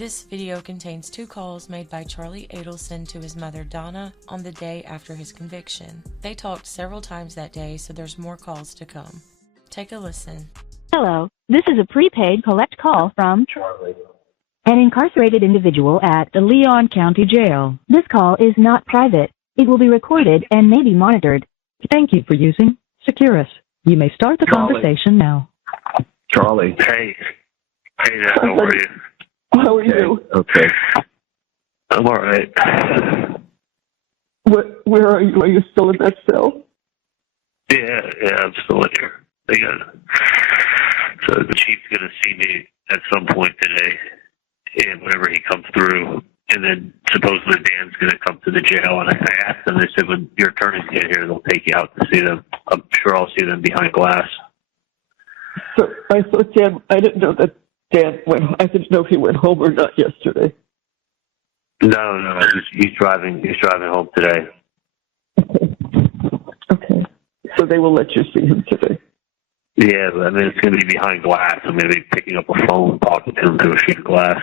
This video contains 2 calls made by Charlie Adelson to his mother Donna on the day after his conviction. They talked several times that day, so there's more calls to come. Take a listen. Hello, this is a prepaid collect call from Charlie. An incarcerated individual at the Leon County Jail. This call is not private. It will be recorded and may be monitored. Thank you for using Securus. You may start the conversation now. Charlie. Hey. Hey there, how are you? How are you? Okay. I'm all right. Where are you? Are you still in that cell? Yeah, I'm still in here. So the chief's going to see me at some point today, and whenever he comes through, and then supposedly Dan's going to come to the jail, and I asked them, they said, when your attorneys get here, they'll take you out to see them. I'm sure I'll see them behind glass. So I thought Dan, I didn't know that Dan went, I didn't know if he went home or not yesterday. No, he's driving home today. Okay. So they will let you see him today. Yeah, but I mean, it's going to be behind glass. I'm going to be picking up a phone, talking to him through a sheet of glass.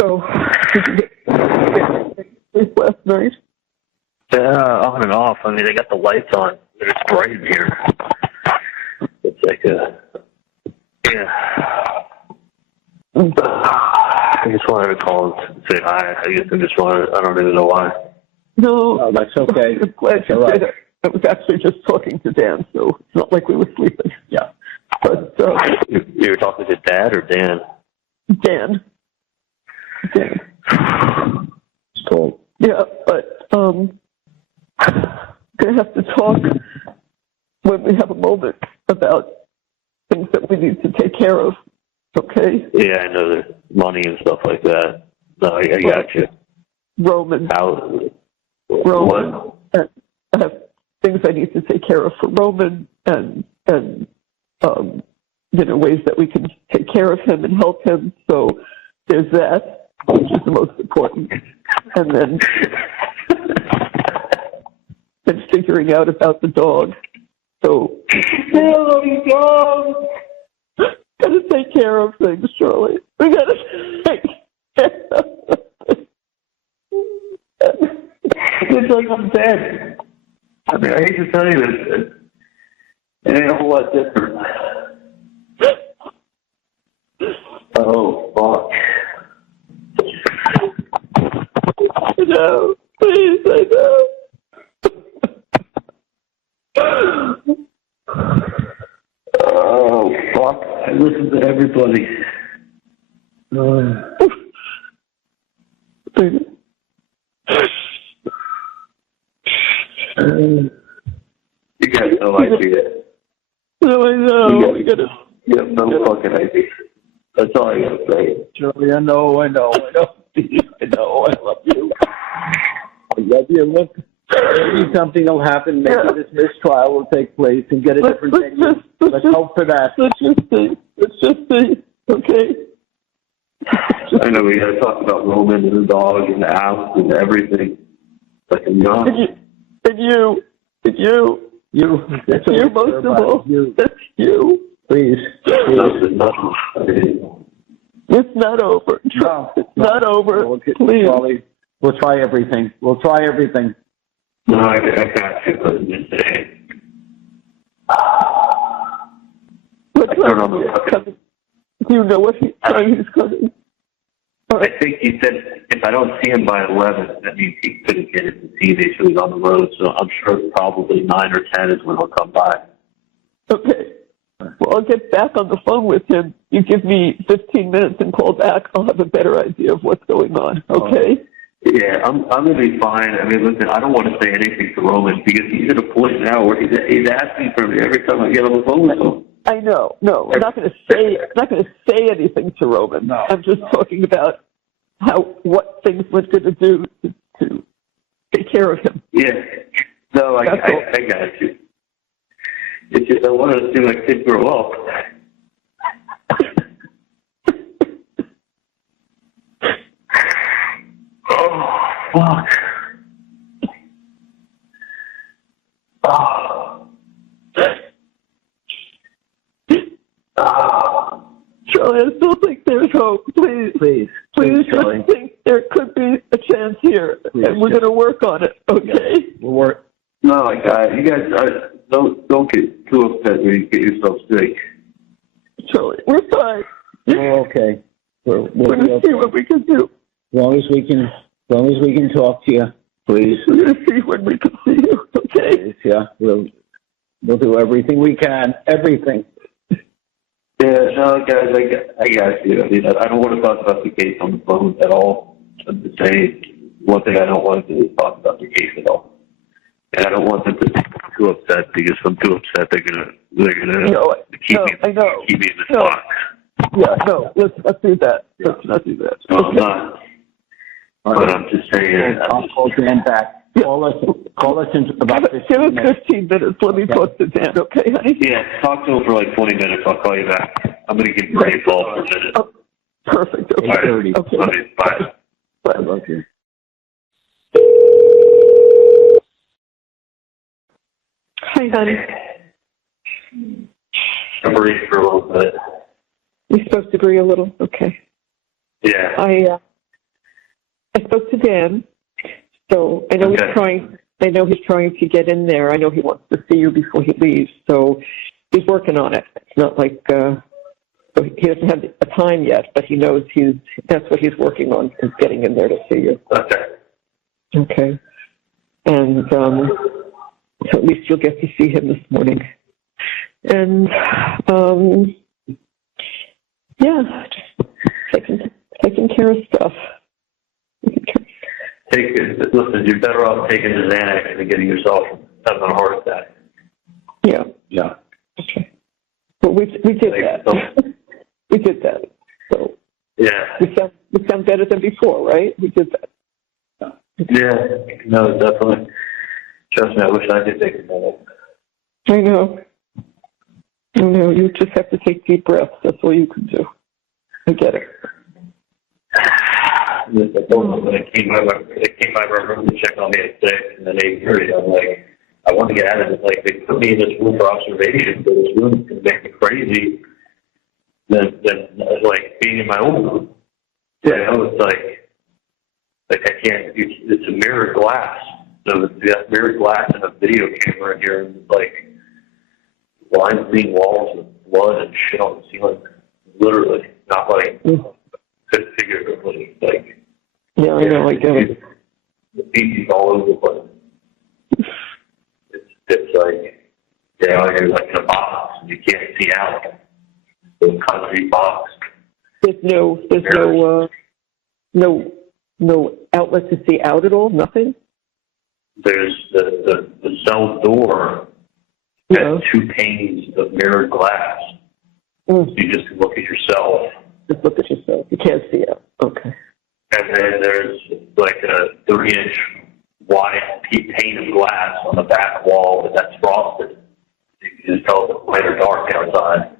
So, did you get sleep last night? On and off. I mean, they got the lights on, and it's bright in here. It's like yeah. I just wanted to call and say hi. I don't even know why. No, that's okay. I'm glad you did it. I was actually just talking to Dan, so it's not like we were sleeping. Yeah. But, You were talking to Dad or Dan? Dan. So, Yeah, but, going to have to talk when we have a moment about things that we need to take care of, okay? Yeah, I know the money and stuff like that. No, I got you. Roman. What? I have things I need to take care of for Roman and ways that we can take care of him and help him. So there's that, which is the most important. And then figuring out about the dog. So, gotta take care of things, Charlie. We gotta take care of things. It's like I'm dead. I mean, I hate to tell you this. It ain't a whole lot different. Oh, fuck. No, please, I know. Oh, fuck. I listen to everybody. You got no idea. No, I know. We gotta. You have no fucking idea. That's all I gotta say. Charlie, I know. I know. I love you. I love you. Look, maybe something will happen. Maybe this mistrial will take place and get a different thing. Let's hope for that. Let's just see. Okay. I know we gotta talk about Roman and the dog and the house and everything. Like I'm young. And you. That's You most of all. That's you. Please. It's not over. No, it's not over. Please. Charlie, we'll try everything. No, I got you. But just say. What time is he coming? Do you know what time he's coming? I think he said if I don't see him by 11, that means he couldn't get it to TV, so he's on the road. So I'm sure probably 9 or 10 is when he'll come by. Okay. Well, I'll get back on the phone with him. You give me 15 minutes and call back. I'll have a better idea of what's going on. Okay? Yeah, I'm going to be fine. I mean, listen, I don't want to say anything to Roman because he's at a point now where he's asking for me every time I get on the phone with him. I know. No, I'm not going to say anything to Roman. No. I'm just talking about what things we're going to do to take care of him. Yeah. No, I got you. It's just I want to see my kid grow up. Oh, fuck. Oh. Charlie, I still think there's hope. Please. Please, Charlie. Just think there could be a chance here, Please, and we're going to work on it, okay? We'll work. No, you guys don't get too upset when you get yourself sick. Charlie, we're fine. We're okay. We'll We're be going to see okay. what we can do. As long as we can talk to you, please. We're going to see when we can see you, okay? Please, yeah. We'll do everything we can. Everything. Yeah, no, guys, I got you. I mean, I don't want to talk about the case on the phone at all. I'm just saying, one thing I don't want to do is talk about the case at all. And I don't want them to be too upset, because if I'm too upset, they're gonna keep me in this box. Yeah, no, let's not do that. Let's not do that. No, I'm not. But I'm just saying. I'll call Dan back. Call us in about 15 Give us minutes. 15 minutes. Let me talk to Dan, okay, honey? Yeah, talk to him for like 20 minutes. I'll call you back. I'm going to give Ray a call for a minute. Oh, perfect. Okay. All right. Okay. Love you. Bye. I love you. Hi, honey. I'm ready for a little bit. We supposed to agree a little? Okay. Yeah. I spoke to Dan, so I know Okay. he's trying to get in there. I know he wants to see you before he leaves, so he's working on it. It's not like so he doesn't have a time yet, but he knows that's what he's working on, is getting in there to see you. Okay. Okay. And so at least you'll get to see him this morning. And yeah, just taking care of stuff. Listen, you're better off taking the Xanax than getting yourself having a heart attack. Yeah. Yeah. Okay. But we did that. We did that. So Yeah. we sound better than before, right? We did that. Yeah. No, definitely. Trust me, I wish I could take it more. I know. You just have to take deep breaths. That's all you can do. I get it. When it came by my room to check on me at 6 and then 8:30, I'm like, I want to get out of it. Like, they put me in this room for observation, but this room is going to make me crazy than like being in my own room. Yeah, it's like I can't. It's a mirrored glass. So it's got mirrored glass and a video camera in here, and like lines green walls with blood and shit on the ceiling. Literally, not like figuratively. Like, Yeah, I know. I get it. The feces all over the place. It's like you're like in a box and you can't see out. The concrete box. There's no outlet to see out at all. Nothing. There's the cell door has 2 panes of mirrored glass. Mm. You just look at yourself. Just look at yourself. You can't see out. Okay. And then there's like a 3-inch wide pane of glass on the back wall, but that's frosted. You can just tell if it's light or dark outside.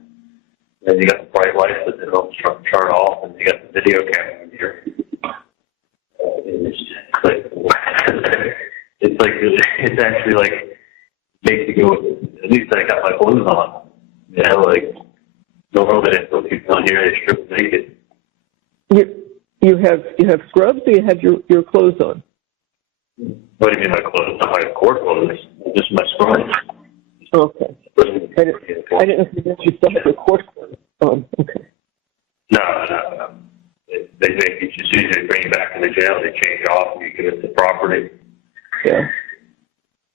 And then you got the bright lights that they don't turn off, and you got the video camera in here. It's actually like makes you go. At least I got my clothes on. Like normally they put people on here, they strip naked. You have scrubs, or you have your clothes on? What do you mean my clothes? Not my court clothes, just my scrubs. Okay. I didn't know if you still have your court clothes on. Okay. No. They make you, as soon as they bring you back to the jail, they change off and you give it to property. Yeah.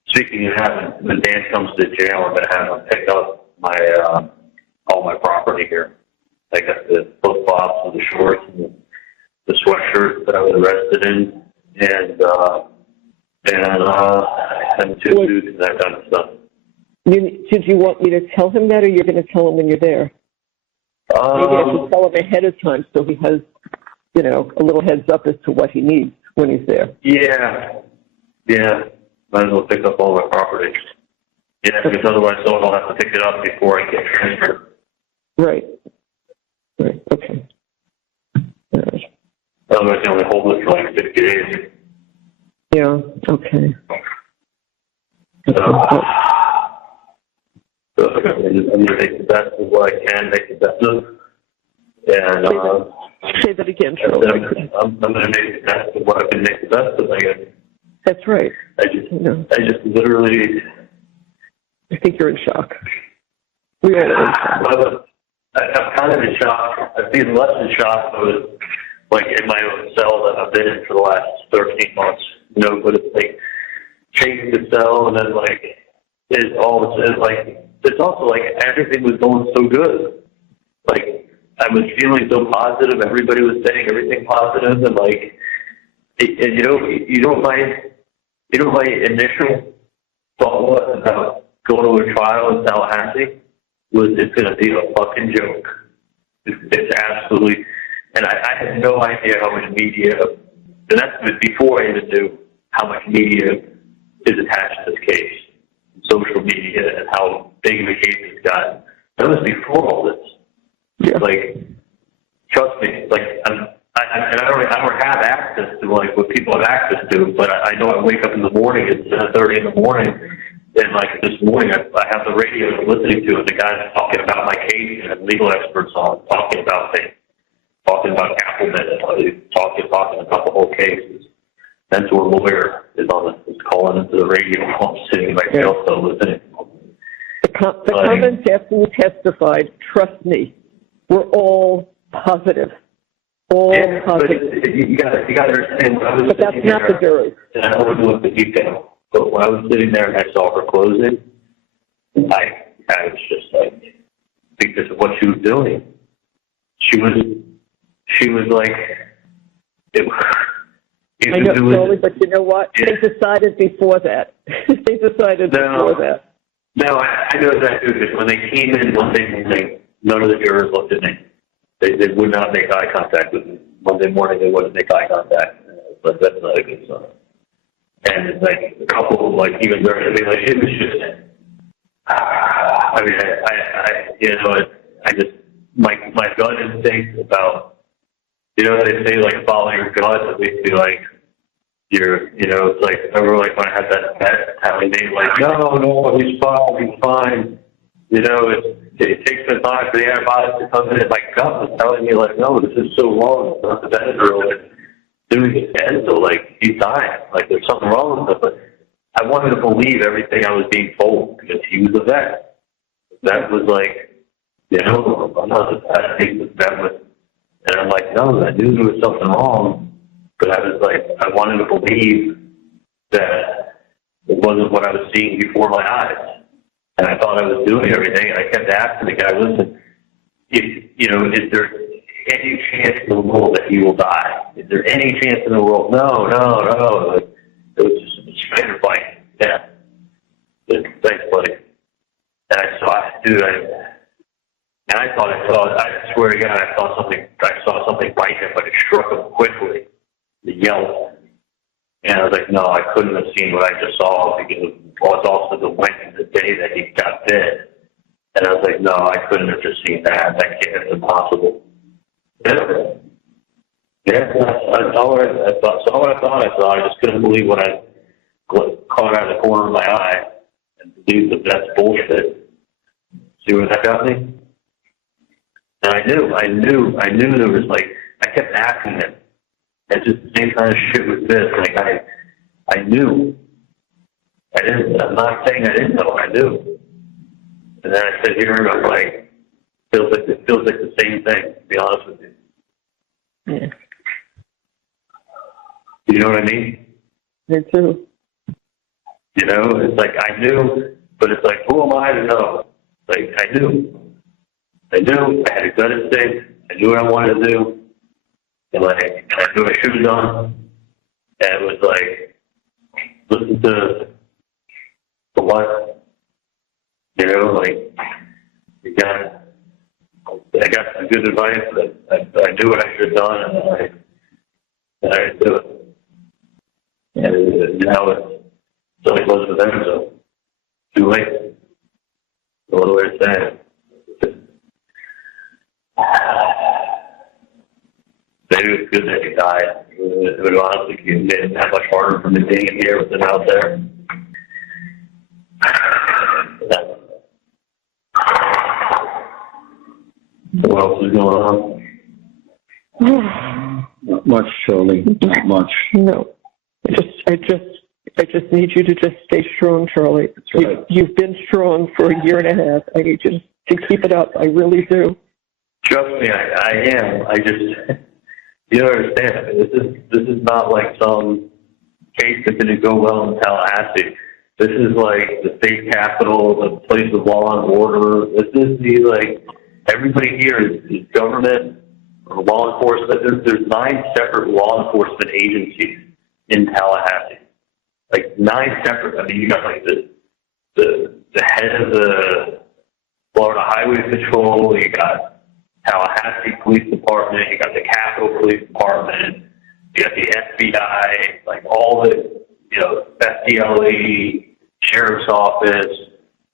Speaking of having, when Dan comes to the jail, I'm going to have him pick up my all my property here. I got the flip-flops and the shorts and the sweatshirt that I was arrested in, and 2 suits and that kind of stuff. Did you want me to tell him that, or you're going to tell him when you're there? Maybe I should tell him ahead of time so he has, a little heads up as to what he needs when he's there. Yeah. Might as well pick up all my property. Yeah, because otherwise someone will have to pick it up before I get transferred. Right. Okay. All right. Otherwise they only hold it for like 50 days. Yeah, okay. So I'm going to make the best of what I can, make the best of. And Say that again, I'm Charlie. going to make the best of what I can make the best of, I guess. That's right. I just literally... I think you're in shock. We all are in shock. I'm kind of in shock. I've been less in shock. I was like in my own cell that I've been in for the last 13 months. You know, but it's like changing the cell, and then like it's also like everything was going so good. Like I was feeling so positive. Everybody was saying everything positive, and like you know my initial thought was about going to a trial in Tallahassee was it's going to be a fucking joke. It's absolutely, and I had no idea how much media, and that's before I even knew how much media is attached to this case, social media, and how big of a case it's got. That was before all this. Yeah. Like, trust me, like I don't have access to like what people have access to, but I know I wake up in the morning at 7:30 in the morning. And like this morning, I have the radio listening to it. The guy's talking about my case and legal experts on talking about things, talking about confinement, talking about the whole case. Mentor lawyer is calling into the radio while I'm sitting in my jail cell listening. The comments after you testified, trust me, were all positive. All positive. But you got to understand. But that's not the jury. And I don't know the detail. But when I was sitting there and I saw her closing, I was just like, I think this is what she was doing. She was like, I know, Charlie, but you know what? Yeah. They decided before that. No, I know that too, because when they came in Monday morning, none of the jurors looked at me. They would not make eye contact with me. Monday morning, they wouldn't make eye contact. But that's not a good sign. And it's like a couple of like even during the like it was just I just my gut instinct about they say like follow your gut, at least be like it's like I remember like when I had that pet having they like no he's fine it takes some time for the antibiotics to come in and my gut was telling me like no, this is so long, it's not the Benadryl and doing his head, so like he's dying, like there's something wrong with him. But I wanted to believe everything I was being told because he was a vet. That was like, I'm not I think that was, and I'm like, no, I knew there was something wrong, but I was like, I wanted to believe that it wasn't what I was seeing before my eyes, and I thought I was doing everything. And I kept asking the guy, listen, is there any chance in the world that he will die? Is there any chance in the world? No. Like, it was just a straight fight. Yeah. Thanks, buddy. And I swear to God, I saw something bite him, but it struck him quickly. The yell. And I was like, no, I couldn't have seen what I just saw because it was also the day that he got bit. And I was like, no, I couldn't have just seen that. It's impossible. Yeah, I saw what I thought. I just couldn't believe what I caught out of the corner of my eye and believe that that's bullshit. See where that got me? And I knew there was like, I kept asking him. It's just the same kind of shit with this. Like I knew. I'm not saying I didn't know. I knew. And then I sit here and I'm like, it feels like the same thing, to be honest with you. Yeah. You know what I mean? Me too. It's like I knew, but it's like, who am I to know? Like I knew. I had a gut instinct. I knew what I wanted to do. And like I knew what I should have done. And it was like, listen to what? Like I got some good advice, but I knew what I should have done, and I didn't do it. And now it's only close to them, so too late. So what do I say? Maybe it's good that he died. It would honestly made it that much harder for me being in here with him out there. What else is going on? Not much, Charlie. Not much. No. I just need you to just stay strong, Charlie. That's right. You've been strong for a year and a half. I need you to keep it up. I really do. Trust me, I am. I just, you don't understand. This is not like some case that didn't go well in Tallahassee. This is like the state capital, the place of law and order. This is everybody here is government or law enforcement. There's 9 separate law enforcement agencies in Tallahassee. 9 separate. I mean, you got the head of the Florida Highway Patrol. You got Tallahassee Police Department. You got the Capitol Police Department. You got the FBI. All the FDLE, Sheriff's Office,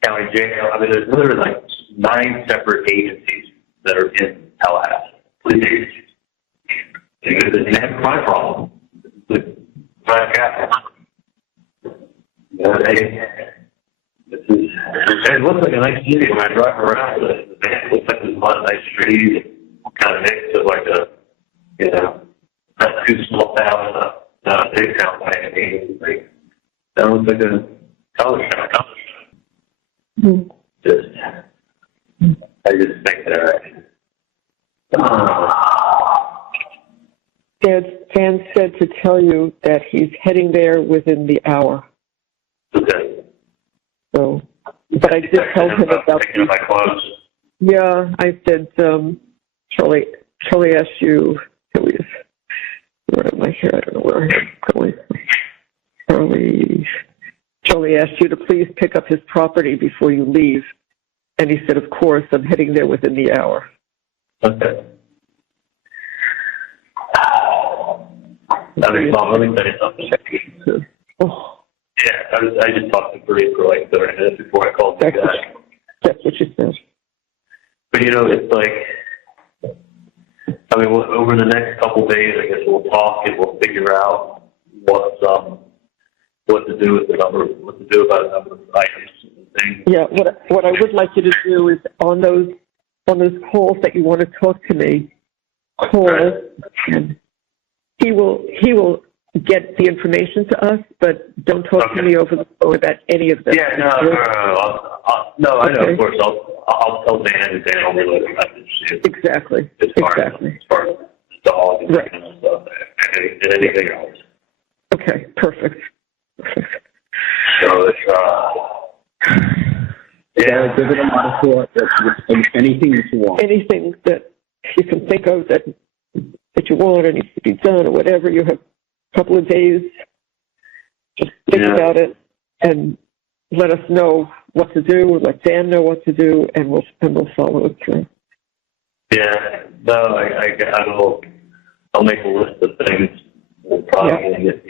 County Jail. I mean, there's literally 9 separate agencies that are in Tallahassee. Police agencies. They have a crime problem. The crime capital. It looks like a nice city when I drive around. It looks like there's a lot of nice trees, kind of mix of not too small town, not a big town by any means. That looks like a college town. I just think Dan said to tell you that he's heading there within the hour. Okay. So, but I did tell him about picking up my clothes. Yeah, I said, Charlie asked you, where am I here? I don't know where I am. Charlie asked you to please pick up his property before you leave. And he said, of course, I'm heading there within the hour. Okay. Let me tell you something. Oh. Yeah, I just talked to Bree for 30 minutes before I called you back. That's what you said. But it's over the next couple of days, I guess we'll talk and we'll figure out what to do with what to do about a number of items and things. Yeah, what I would like you to do is on those calls that you want to talk to me, call, and he will get the information to us, but don't talk to me over the phone about any of this. Yeah, no. I know, of course. I'll tell Dan and Dan will relay the message. Exactly. As far as the dog and that kind of stuff, and anything else. Okay, perfect. So give it a lot of thought. Anything that you want. Anything that you can think of that you want or needs to be done or whatever, you have a couple of days. Just think about it and let us know what to do, or let Dan know what to do, and we'll follow it through. Yeah, no, I'll make a list of things we're probably going to get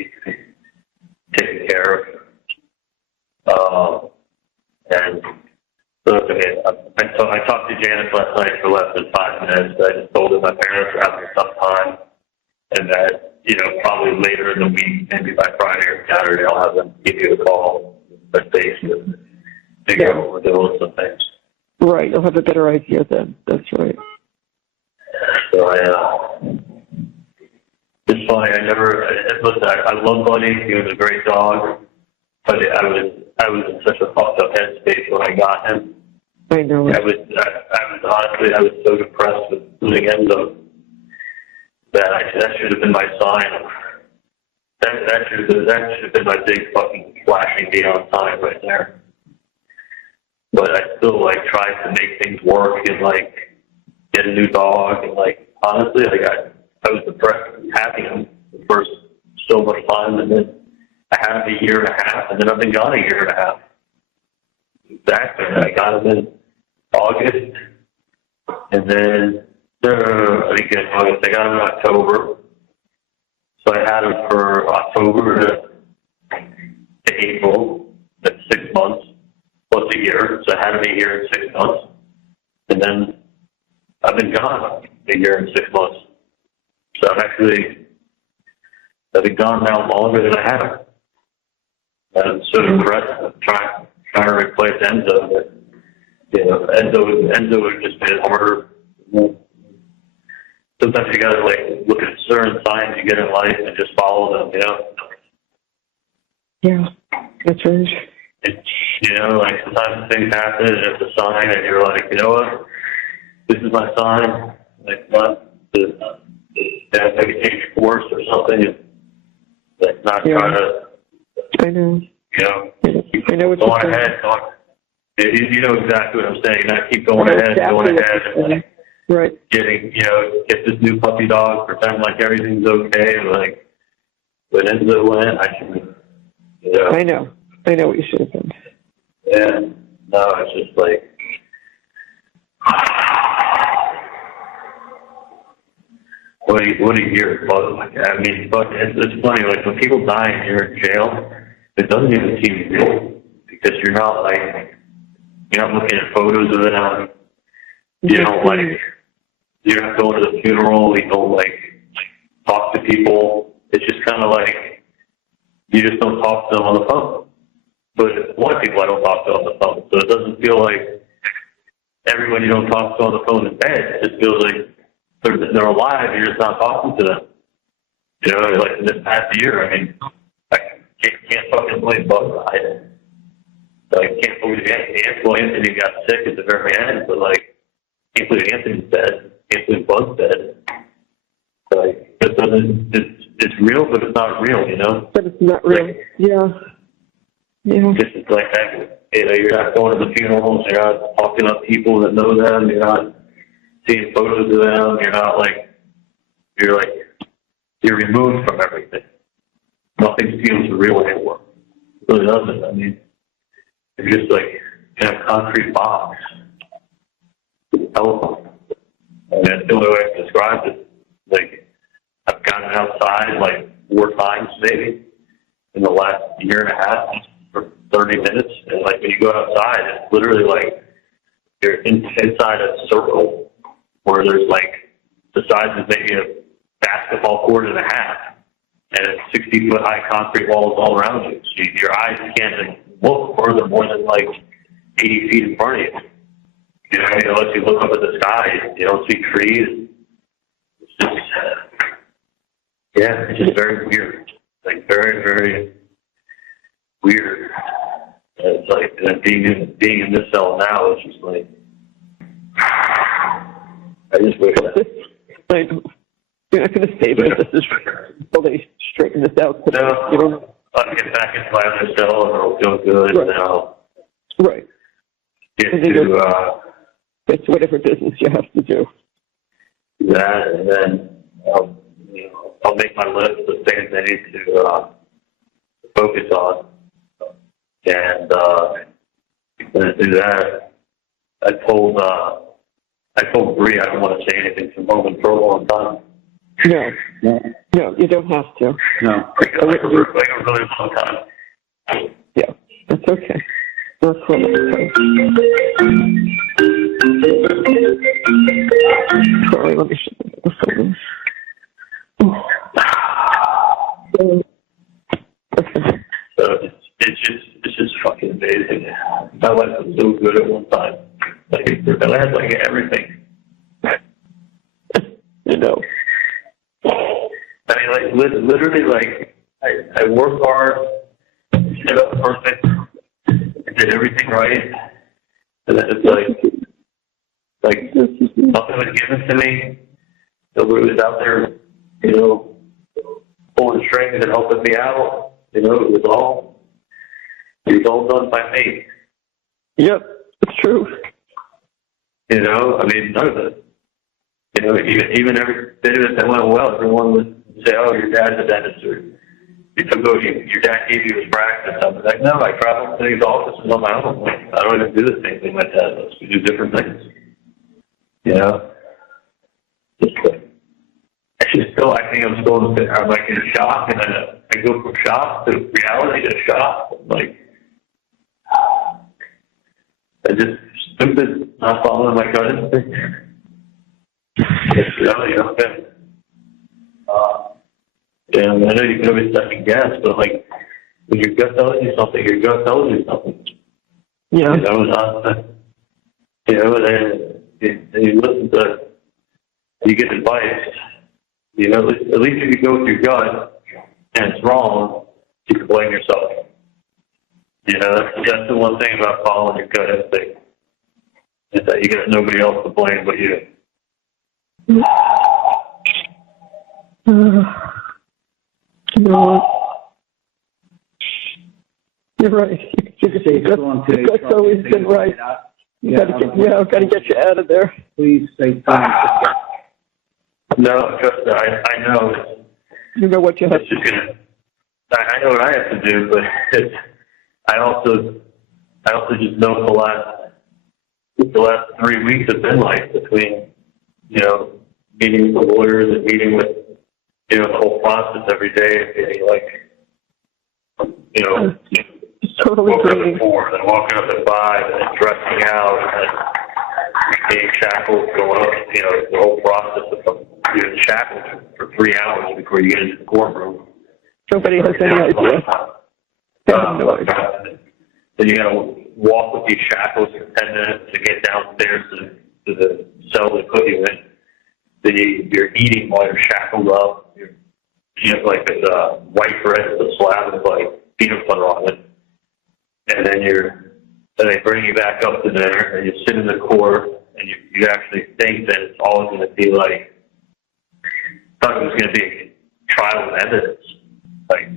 taken care of. And look, I talked to Janice last night for less than 5 minutes. I just told her my parents are having a tough time, and that probably later in the week, maybe by Friday or Saturday, I'll have them give you a call, touch base, and figure out what we're doing with some things. Right, you'll have a better idea then. That's right. So it's funny. I love Buddy. He was a great dog, but I was in such a fucked up headspace when I got him. I know. I was so depressed with losing Enzo that should have been my sign. That should have been my big fucking flashing neon sign right there. But I still tried to make things work and get a new dog and honestly I was depressed with having him the first so much time, and then I had him a year and a half, and then I've been gone a year and a half. Exactly. I got him in August, and then I got him in October. So I had him for October to April. That's 6 months plus a year. So I had him a year and 6 months, and then I've been gone a year and 6 months. So I've been gone now longer than I had him. I'm so depressed. I'm trying to replace Enzo, but Enzo would just made it harder. sometimes you gotta like look at certain signs you get in life and just follow them, you know? Yeah, that's right. Like sometimes things happen and it's a sign and you're like, you know what? This is my sign. Like, not to maybe change course or something. Like, not trying to, I know. I know what going you're ahead. You know exactly what I'm saying. Not keep going ahead, exactly going ahead. And, right. getting, get this new puppy dog, pretend like everything's okay. Like, when ends it went, I should, I know what you should have done. Yeah. No, it's just like, what do you hear? I mean, but it's funny, like, when people die and you're in jail, it doesn't even seem real, because you're not looking at photos of them. You don't, you're not going to the funeral, you don't, talk to people. It's just kind of like, you just don't talk to them on the phone. But a lot of people I don't talk to on the phone, so it doesn't feel like everyone you don't talk to on the phone is dead. It just feels like they're alive, you're just not talking to them. Like in this past year, I mean, I can't fucking believe Bug died. I can't believe Anthony got sick at the very end, but can't believe Anthony's dead. Can't believe Bug's dead. It doesn't. It's real, but it's not real, But it's not real. Yeah. Just like that. You're not going to the funerals. You're not talking to people that know them. You're not seeing photos of them. You're not you're removed from everything. Nothing feels real anymore. It really doesn't. I mean, you're just in a concrete box. Telephone. I mean, that's the only way I can describe it. I've gotten outside 4 times maybe in the last year and a half for 30 minutes. And when you go outside, it's literally you're inside a circle where there's the size of maybe a basketball court and a half, and it's 60-foot high concrete walls all around you. So your eyes can't look further more than 80 feet in front of you. Unless you look up at the sky, you don't see trees. It's just, it's just very weird. Very, very weird. And it's being in this cell now is just I just wish that. You're not going to stay there. This is until they straighten this out. No, I'll get back into my other cell and it'll feel good. Right. And I'll get to it's whatever business you have to do. That, and then I'll make my list of things I need to focus on, and do that. I told Bree I don't want to say anything to Moment for a long time. No, you don't have to. No, a really long time. Yeah, that's okay. That's what Sorry, let me shut the phone. It's just fucking amazing. My life was so good at one time. I had everything. I mean, literally, I worked hard, set up perfect, I did everything right, and then it's nothing was given to me. Nobody was out there, pulling strings and helping me out. It was all done by me. Yep, it's true. I mean, none of it. Even every bit of it that went well, everyone would say, "Oh, your dad's a dentist," or your dad gave you his practice. I was like, "No, I travel to these offices on my own. I don't even do the same thing my dad does. We do different things." I think I'm still in a shock, and then I go from shock to reality to shock. I just stupid, not following my gut instinct. And I know you can always second guess, but when your gut tells you something, your gut tells you something. Yeah. And you listen to you get advice, you know, at least if you go with your gut and it's wrong, you can blame yourself. You know, that's the one thing about following your gut instinct, is that you got nobody else to blame but you. No. You're right. That's always been right. Got to get you out of there. Please stay calm. No, trust me, I know. You know what you have It's just gonna. I know what I have to do, but I also just know the last 3 weeks have been like, between, you know, meeting with the lawyers and meeting with, you know, the whole process every day, and getting like, you know, totally woke up draining. at 4, then walking up at 5, and then dressing out, and then getting shackled, going up, you know, the whole process of being shackled for 3 hours before you get into the courtroom. Nobody has any idea. No idea. Then you got to walk with these shackles for 10 minutes to get downstairs to the cell they put you in. Then you're eating while you're shackled up. You have like this white bread with a slab of like peanut butter on it. And then they bring you back up to there, and you sit in the court, and you actually think that it's all going to be like, thought it was going to be a trial of evidence. Like,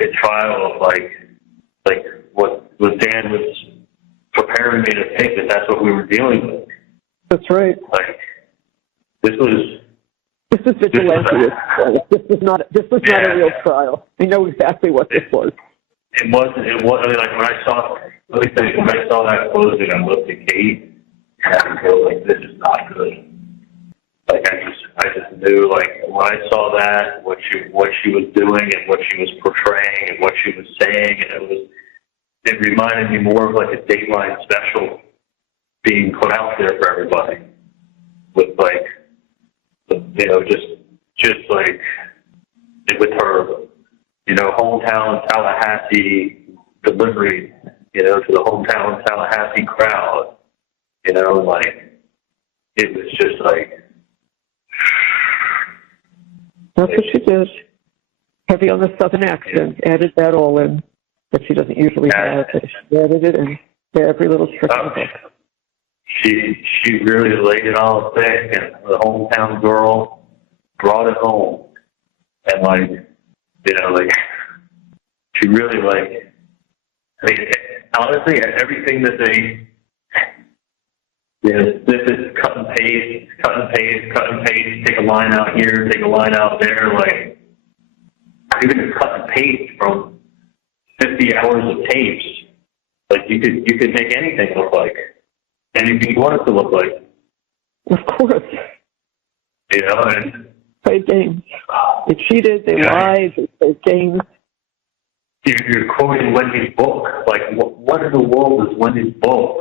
a trial of like what Dan was preparing me to think that's what we were dealing with. That's right. Like, this was vigilante. This was not a real trial. I know exactly what this was. It wasn't. I mean, like when I saw that closing, I looked at Kate and I go like, this is not good. Like I just knew, like when I saw that, what she was doing and what she was portraying and what she was saying, and it reminded me more of like a Dateline special being put out there for everybody, with like, you know, just like with her, you know, hometown Tallahassee delivery, you know, to the hometown Tallahassee crowd, you know, like it was just like. That's what she did. Heavy on the southern accent. Added that all in that she doesn't usually have. She added it in every little trick in the book. She really laid it all thick, and the hometown girl brought it home. And like, you know, like she really like. I mean, honestly, everything that they. Yeah, this is cut and paste, take a line out here, take a line out there, like, even cut and paste from 50 hours of tapes. Like, you could make anything look like anything you want it to look like. Of course. You know, and played games. They cheated, they lied, they played games. You're quoting Wendy's book. Like, what in the world is Wendy's book?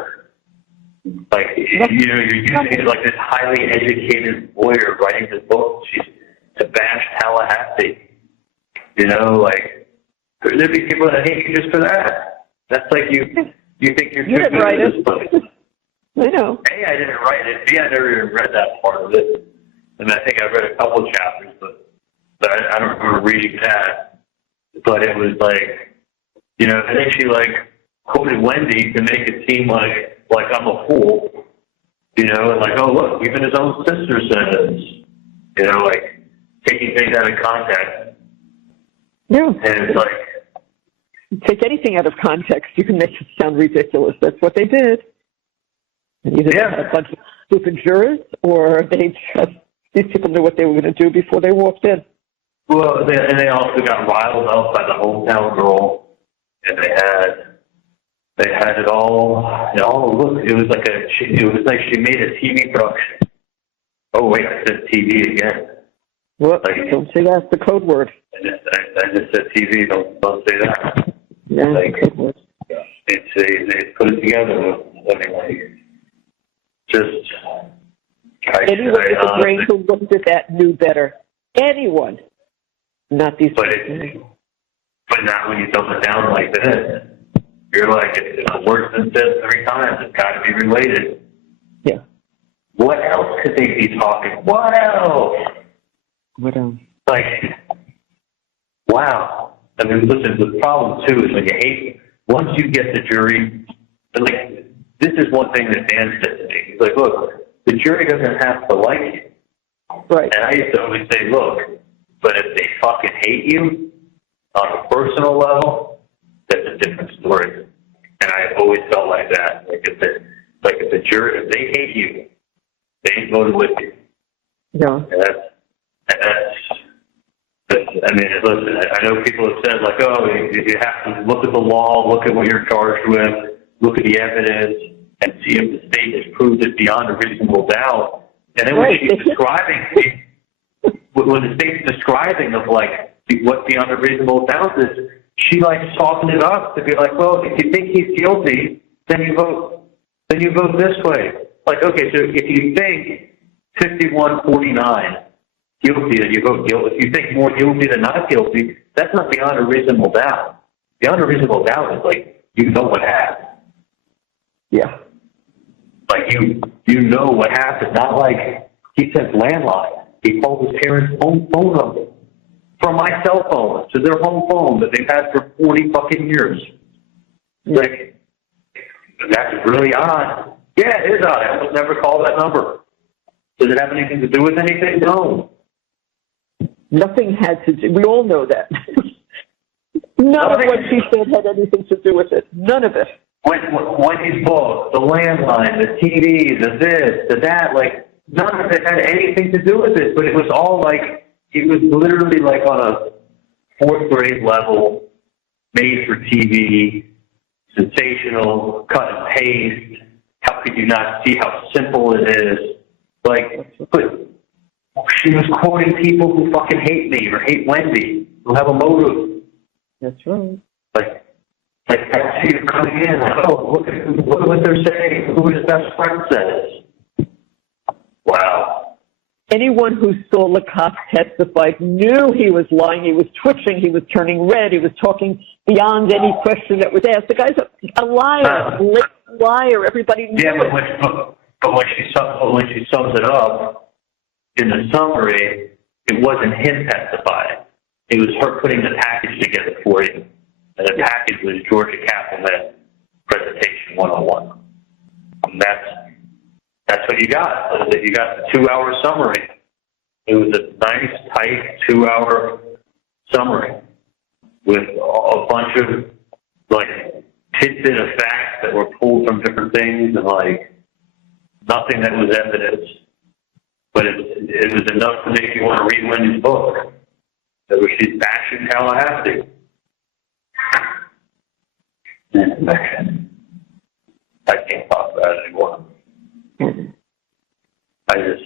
Like, you know, you're using like this highly educated lawyer writing this book to bash Tallahassee. You know, like, there'd be people that hate you just for that. That's like you think you're too didn't good write at it. this place. I know. A, I didn't write it. B, I never even read that part of it. I mean, I think I read a couple of chapters, but I don't remember reading that. But it was like, you know, I think she like quoted Wendy to make it seem like I'm a fool, you know, and like, oh, look, even his own sister says, you know, like, taking things out of context. Yeah. And it's like... Take anything out of context, you can make it sound ridiculous. That's what they did. And either they had a bunch of stupid jurors, or these people knew what they were going to do before they walked in. Well, they also got riled up by the hometown girl, and they had it all. Look, it was like she made a TV production. Oh wait, I said TV again. What? Like, don't say that's the code word. I just said TV. Don't say that. Yeah, like, code word. They put it together. I mean, like, just. Anyone with a brain who looked at that knew better. Anyone, not these. But not when you dumb it down like this. You're like, it's worse than this 3 times. It's got to be related. Yeah. what else could they be talking? What else? What else? Like, wow. I mean, listen, the problem, too, is when you hate, once you get the jury, like, this is one thing that Dan said to me. He's like, look, the jury doesn't have to like you. Right. And I used to always say, look, but if they fucking hate you on a personal level, that's a different story. And I always felt like that. Like if the jury, if they hate you, they ain't voted with you. Yeah. And I mean, listen, I know people have said, like, oh, you have to look at the law, look at what you're charged with, look at the evidence, and see if the state has proved it beyond a reasonable doubt. And then when she's describing, when the state's describing of, like, what beyond a reasonable doubt is, she, like, softened it up to be like, well, if you think he's guilty, then you vote this way. Like, okay, so if you think 51-49 guilty, then you vote guilty. If you think more guilty than not guilty, that's not beyond a reasonable doubt. Beyond a reasonable doubt is like, you know what happened. Yeah. Like, you know what happened. Not like he said landline. He called his parents' home phone number from my cell phone to their home phone that they've had for 40 fucking years. Like, that's really odd. Yeah, it is odd. I almost never call that number. Does it have anything to do with anything? No. Nothing had to do. We all know that. None of what she said had anything to do with it. None of it. When he's booked, the landline, the TV, the this, the that, like, none of it had anything to do with it. But it was all like, it was literally like on a fourth grade level, made for TV, sensational, cut and paste. How could you not see how simple it is? Like, but she was quoting people who fucking hate me or hate Wendy, who have a motive. That's right. Like I see it coming in. Like, oh, look at what they're saying. Who his best friend says. Wow. Anyone who saw Lacoste testify knew he was lying. He was twitching. He was turning red. He was talking beyond any question that was asked. The guy's a liar, a blatant liar. Everybody knew it. But when she sums it up in the summary, it wasn't him testifying. It was her putting the package together for you. And the package was Georgia Capital Presentation 101. And that's what you got. You got the 2-hour summary. It was a nice, tight 2-hour summary with a bunch of, like, tidbit of facts that were pulled from different things and, like, nothing that was evidence. But it was enough to make you want to read Wendy's book. That was she's bashing Tallahassee. I can't talk about it anymore. I just,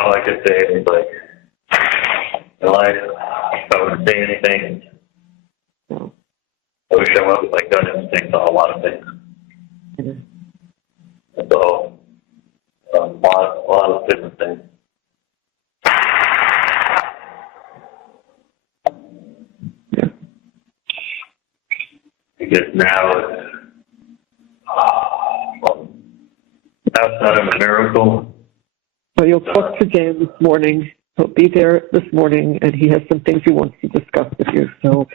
all I could say is, like, in life, if I would say anything, I would show up with, like, gut instinct on a lot of things. That's all. A lot of different things. Because now it's outside of a miracle. So you'll talk to Dan this morning. He'll be there this morning, and he has some things he wants to discuss with you. So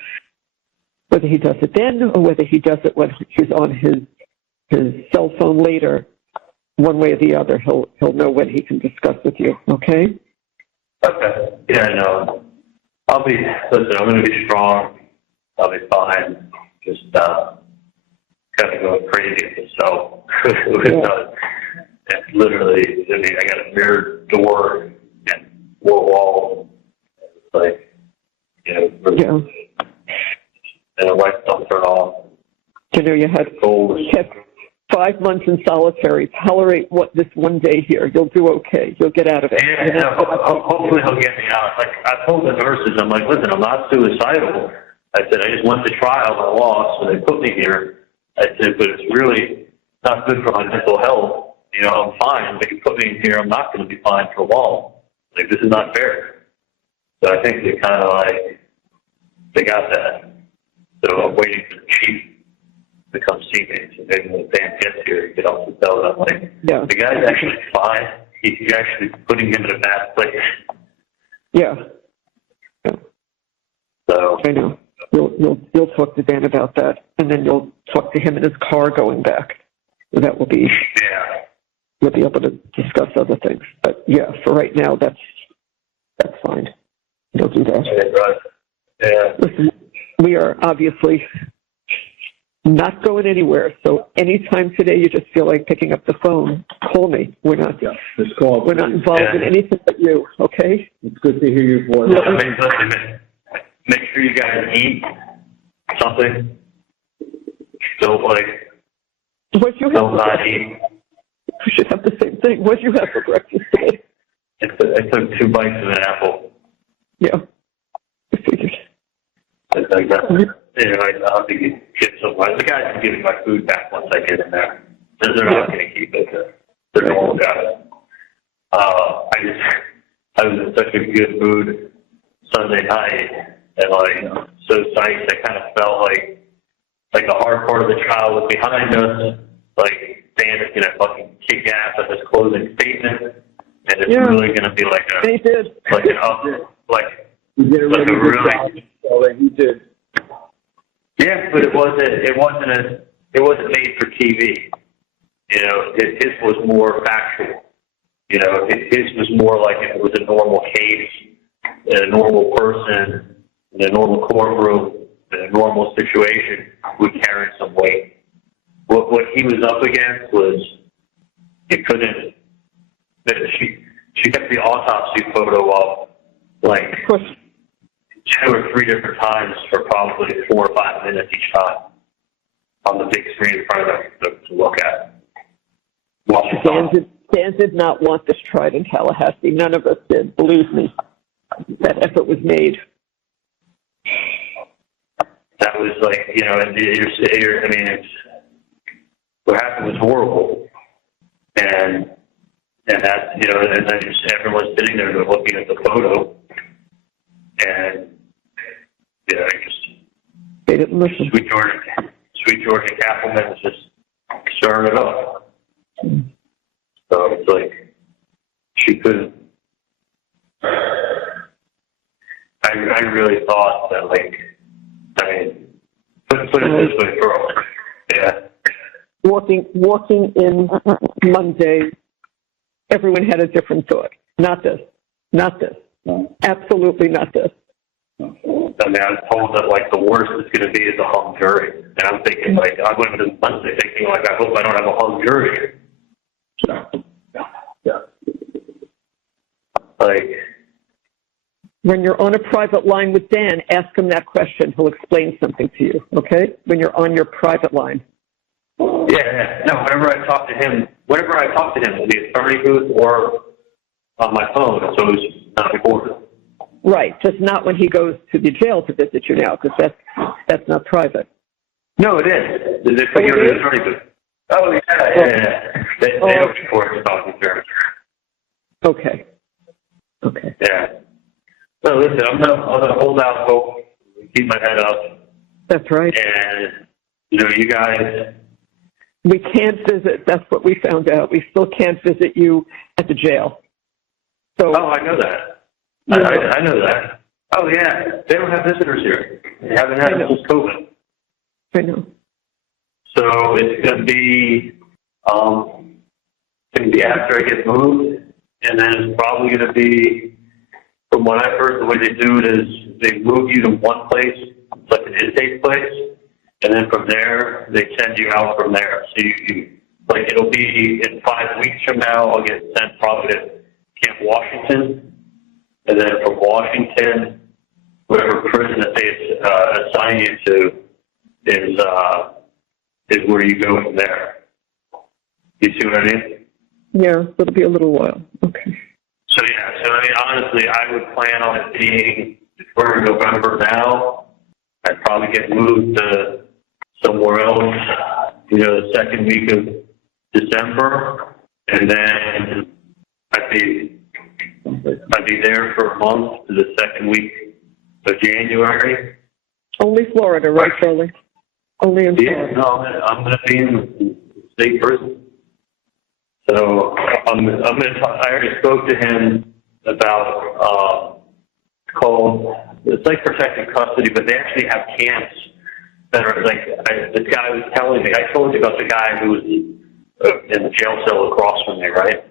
whether he does it then or whether he does it when he's on his cell phone later, one way or the other, he'll know when he can discuss with you. Okay? Okay. Yeah, no. I'm going to be strong. I'll be fine. Just kind of going crazy at myself. It's literally, I got a mirrored door and 4 walls. It's like, and the lights don't turn off. You had kept 5 months in solitary. Tolerate this one day here. You'll do okay. You'll get out of it. Yeah, hopefully he'll get me out. Like, I told the nurses, I'm like, listen, I'm not suicidal. I said, I just went to trial and I lost, so they put me here. I said, but it's really not good for my mental health. I'm fine. They can put me in here. I'm not going to be fine for long. Like, this is not fair. So I think they kind of they got that. So I'm waiting for the chief to come see me. So maybe when Dan gets here, he can also tell them, like, the guy's actually fine. he's actually putting him in a bad place. Yeah. So I know. You'll talk to Dan about that, and then you'll talk to him in his car going back. So that will be, you'll be able to discuss other things. But yeah, for right now, that's fine. You'll do that. Yeah. Listen, we are obviously not going anywhere. So anytime today you just feel like picking up the phone, call me. We're not. Yeah, just call. We're not involved in anything but you. Okay. It's good to hear your voice. Make sure you guys eat something. Don't Don't not eat. We should have the same thing. What did you have for breakfast today? I took 2 bites of an apple. Yeah. I figured. I have to get some. The guys can give me my food back once I get in there. They're not going to keep it. They're normal guys. I was in such a good mood Sunday night, and so psyched. I kind of felt like the hard part of the trial was behind us. Like Dan is gonna fucking kick ass at this closing statement, and it's really gonna be like a he did. like an up like You did a really good really job. So you did. yeah, but it wasn't made for TV. You know, his was more factual. You know, his was more like if it was a normal case, a normal person, in a normal courtroom, in a normal situation, would carry some weight. What he was up against was he couldn't. She kept the autopsy photo up like 2 or 3 different times for probably 4 or 5 minutes each time on the big screen in front of them to look at. Dan did not want this tried in Tallahassee. None of us did. Believe me, that effort was made. That was like, you know, and what happened was horrible, and that, you know, and then everyone's sitting there looking at the photo, and They didn't listen. Sweet Georgia Kappelman was just stirring it up. So it's like she couldn't. I really thought that, put it this way, girl. Yeah. Walking in Monday, everyone had a different thought. Not this. Absolutely not this. I mean, I was told that, the worst it's going to be is a hung jury. And I'm thinking, I went into Monday thinking, I hope I don't have a hung jury. Yeah. When you're on a private line with Dan, ask him that question. He'll explain something to you, okay? When you're on your private line. Yeah. No, whenever I talk to him in the attorney booth or on my phone, it's always not recorded. Right, just not when he goes to the jail to visit you now, because that's not private. No, it is. They put you in the attorney booth. Oh, yeah. They don't record talking to her. Okay. Yeah. So listen, I'm gonna hold out hope, keep my head up. That's right. And you guys. We can't visit. That's what we found out. We still can't visit you at the jail. So. Oh, I know that. I know that. Oh yeah, they don't have visitors here. They haven't had it since COVID. I know. So it's gonna be after I get moved, and then it's probably gonna be. From what I've heard, the way they do it is they move you to one place, it's like an intake place, and then from there, they send you out from there. So you it'll be in 5 weeks from now, I'll get sent probably to Camp Washington, and then from Washington, whatever prison that they assign you to is where you go from there. You see what I mean? Yeah, it'll be a little while. Okay. So honestly, I would plan on it being, if we're in November now, I'd probably get moved to somewhere else, the second week of December, and then I'd be there for a month to the second week of January. Only Florida, right, Charlie? Only in Florida. Yeah, no, I'm going to be in state prison. So I'm going to talk, I already spoke to him about it's like protected custody, but they actually have camps that are like, this guy was telling me, I told you about the guy who was in the jail cell across from me, right?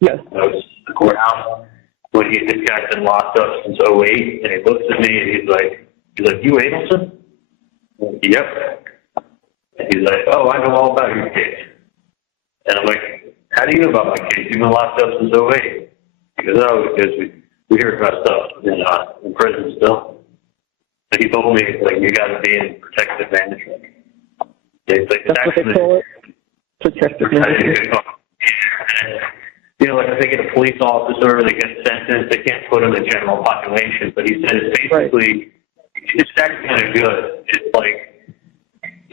Yes. That was the courthouse. When this guy's been locked up since '08, and he looks at me and he's like, you Adelson? Yep. And he's like, oh, I know all about your case. And I'm like, how do you know about my case? You've been locked up since '08. He goes, oh, because we hear about stuff in prison still. And he told me, like, you got to be in protective management. It's like, that's what they call it? Protective management. You know, like if they get a police officer, they get sentenced, they can't put them in the general population. But he said it's basically, it's actually kind of good. It's like,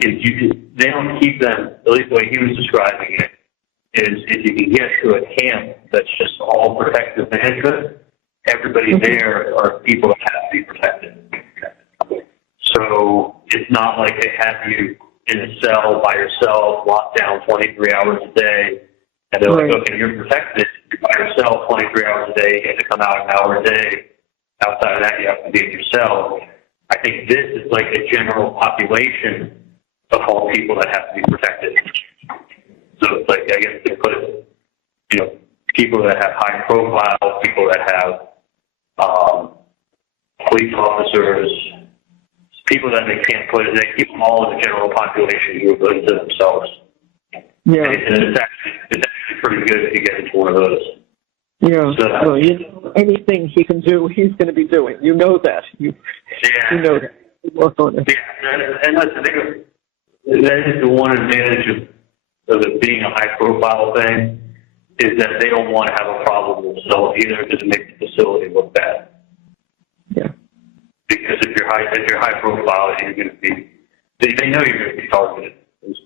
they don't keep them, at least the way he was describing it, is if you can get to a camp that's just all protective management, everybody there are people that have to be protected. So it's not like they have you in a cell by yourself, locked down 23 hours a day, and they're like, okay, you're protected. You're by yourself 23 hours a day. You have to come out an hour a day. Outside of that, you have to be in your cell. I think this is like a general population of all people that have to be protected. So it's like, I guess they put, you know, people that have high profile, people that have police officers, people that they can't put, they keep them all in the general population who are good to themselves. Yeah. And it's actually pretty good if you get into one of those. Yeah. So, well, you know, anything he can do, he's going to be doing. You know that. You know that. You work on it. Yeah. And listen, that is the one advantage of it being a high-profile thing, is that they don't want to have a problem with themselves either, because it makes the facility look bad. Yeah. Because if you're high profile, you're going to be. They know you're going to be targeted.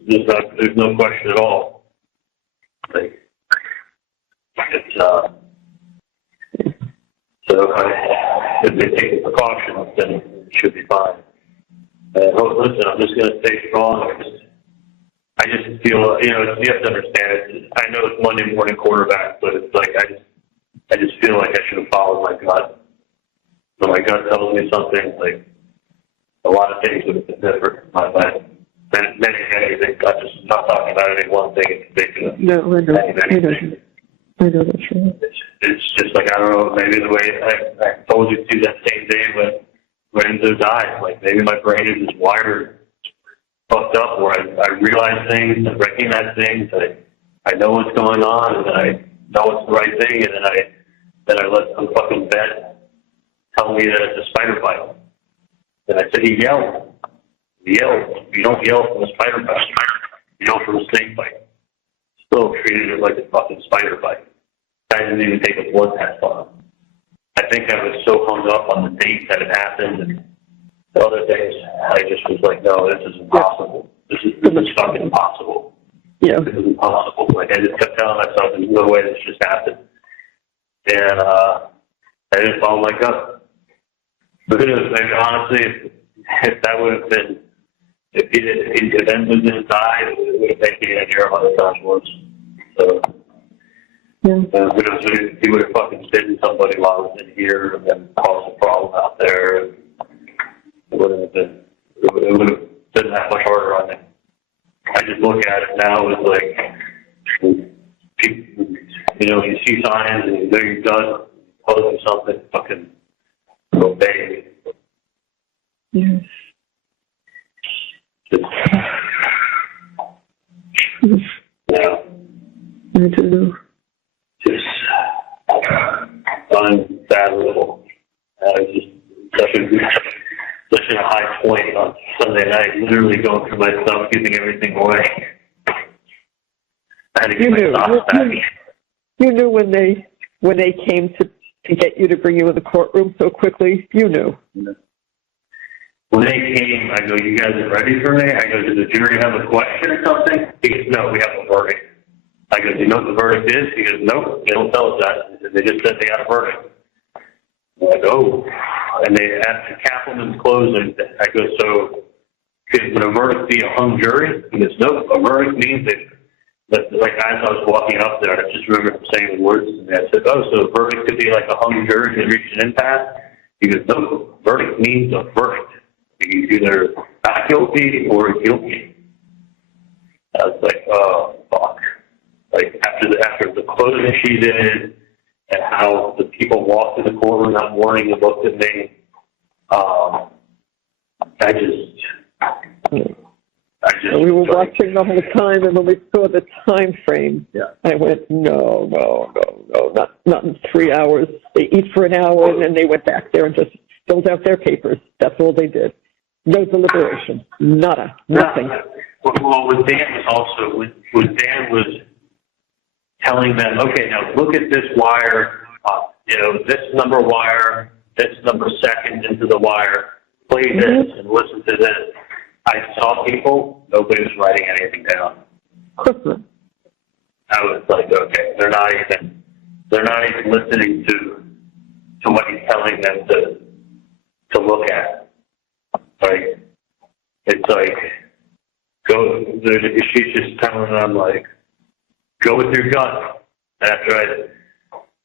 There's no question at all. Like, it's so if they take the precautions, then it should be fine. Listen, I'm just going to stay strong. I just feel, you know, you have to understand. I know it's Monday morning quarterback, but it's like I just feel like I should have followed my gut. So my gut tells me something, like a lot of things would have been different in my life. Many things, I'm just not talking about any one thing in particular. No, I know that's right. It's just like, I don't know, maybe the way I told you to that same day when Lorenzo died, like maybe my brain is just wired, fucked up, where I realize things, I recognize things, I know what's going on, and then I know it's the right thing, and then I let some fucking vet tell me that it's a spider bite. And I said, he yelled. You don't yell from a spider bite. You yell from a snake bite. Still treated it like a fucking spider bite. I didn't even take a blood test on him. I think I was so hung up on the date that it happened and the other things. I just was like, no, this is impossible. This is fucking impossible. Yeah. This is impossible. Like, I just kept telling myself, there's no way this just happened. And I didn't follow my gut. But it was, like, honestly, if that would have been, if Enzo didn't die, it would have taken me in here 100 times worse. So, he would have fucking bitten somebody while I was in here and then caused a problem out there. It would have been that much harder on me. I just look at it now as like, you know, you see signs and you know you're done, closing something, fucking obey. Yes. Yeah. Me too. Just unfathomable. Just such a high point on Sunday night, literally going through my stuff, giving everything away. I had to get my thoughts back. You knew when they came to get you to bring you in the courtroom so quickly. You knew. When they came, I go, you guys are ready for me? I go, does the jury have a question or something? He goes, no, we have a verdict. I go, do you know what the verdict is? He goes, nope, they don't tell us that. They just said they got a verdict. I go, oh. And they asked the Kaplan's closing. I go, so would a verdict be a hung jury? He goes, nope, a verdict means that But like as I was walking up there, I just remember him saying the words to me. I said, "Oh, so a verdict could be like a hung jury that reached an impasse?" He goes, "No, verdict means a verdict. He's either not guilty or guilty." I was like, "Oh fuck!" Like after the closing she did, and how the people walked to the courtroom that morning and looked at me, we were watching the whole time, and when we saw the time frame, I went, no, not in 3 hours. They eat for an hour, and then they went back there and just filled out their papers. That's all they did. No deliberation. Nada. Nothing. Well, with Dan was also, when Dan was telling them, okay, now look at this wire, this number wire, this number second into the wire, play this and listen to this. I saw people, nobody was writing anything down. I was like, okay, they're not even listening to what he's telling them to look at. Like, it's like, she's just telling them, like, go with your gut. After I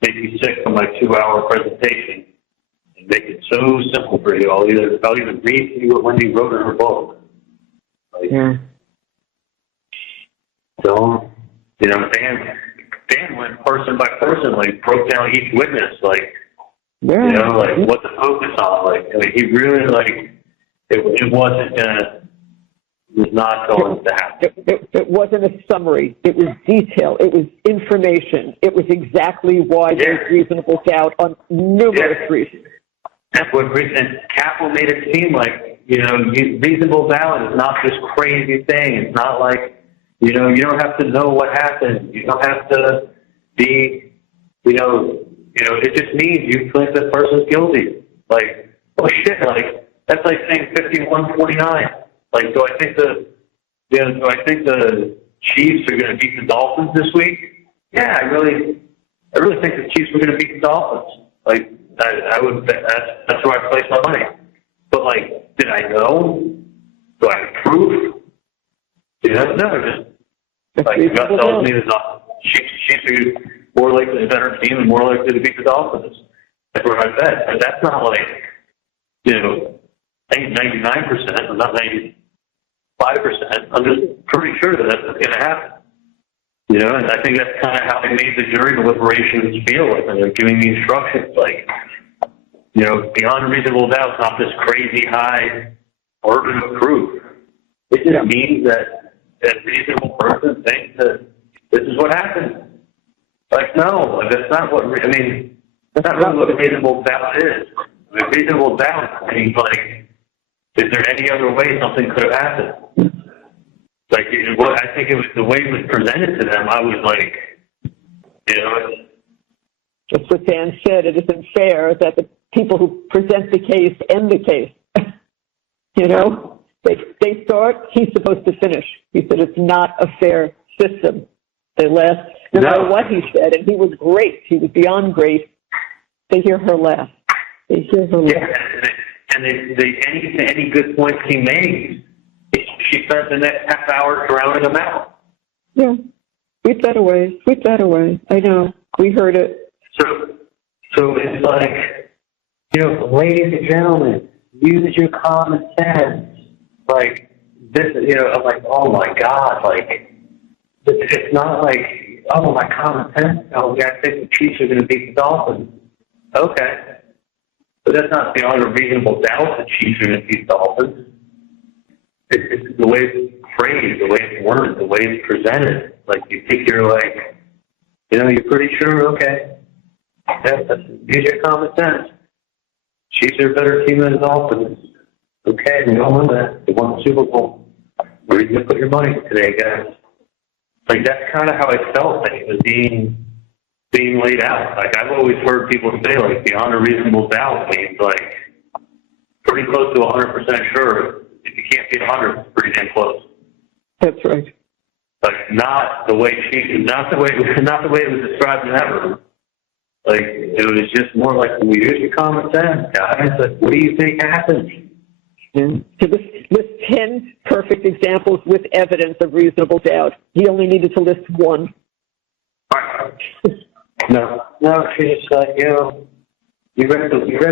make you sick from my 2-hour presentation and make it so simple for you, I'll either read to you what Wendy wrote in her book. Like, so, Dan went person by person, like, broke down each witness, like, like, what to focus on. Like, I mean, he really, like, it was not going to happen. It wasn't a summary. It was detail. It was information. It was exactly why there's reasonable doubt on numerous reasons. And Capel made it seem like, reasonable doubt is not this crazy thing. It's not like, you don't have to know what happened. You don't have to be, it just means you think the person's guilty. Like, oh shit, like, that's like saying 51-49. Like, do I think the Chiefs are going to beat the Dolphins this week? Yeah, I really think the Chiefs are going to beat the Dolphins. Like, that's where I place my money. But like, did I know? Do I have proof? No, just like the gut tells me the Chiefs are more likely a better team and more likely to beat the Dolphins. That's where I bet. But that's not like, I think 99%, or not 95%. I'm just pretty sure that that's going to happen. And I think that's kind of how they made the jury deliberations feel like when they're giving the instructions. Like, beyond reasonable doubt, it's not this crazy high burden of proof. It just means that a reasonable person thinks that this is what happened. Like, no, that's not what, that's not really what reasonable doubt is. Reasonable doubt means, like, is there any other way something could have happened? Like, I think it was the way it was presented to them. I was like, That's what Dan said. It isn't fair that the people who present the case end the case. They start, he's supposed to finish. He said it's not a fair system. They last, no matter what he said, and he was great. He was beyond great. They hear her laugh. Yeah, and any good points he made, she spent the next half hour drowning them out. Yeah, sweep that away. I know. We heard it. So it's like, ladies and gentlemen, use your common sense. Like, this, I'm like, oh my God, like, it's not like, oh, my common sense. Oh, yeah, I think the Chiefs are going to beat the Dolphins. Okay. But that's not beyond a reasonable doubt the Chiefs are going to beat the Dolphins. It's the way it's phrased, the way it's worded, the way it's presented. Like, you think you're like, you're pretty sure, okay. Yeah, use your common sense. Chiefs are a better team than the Dolphins. Okay, we all know that. They won the Super Bowl. Where are you going to put your money today, guys? Like, that's kind of how I felt that it was being laid out. Like, I've always heard people say, like, beyond a reasonable doubt means, like, pretty close to 100% sure. If you can't be 100, it's pretty damn close. That's right. Like, not the way it was described in that room. Like, it was just more like, well, use your common sense, guys. Like, what do you think happened? Yeah. This 10 perfect examples with evidence of reasonable doubt. He only needed to list one. No, she's just like, you heard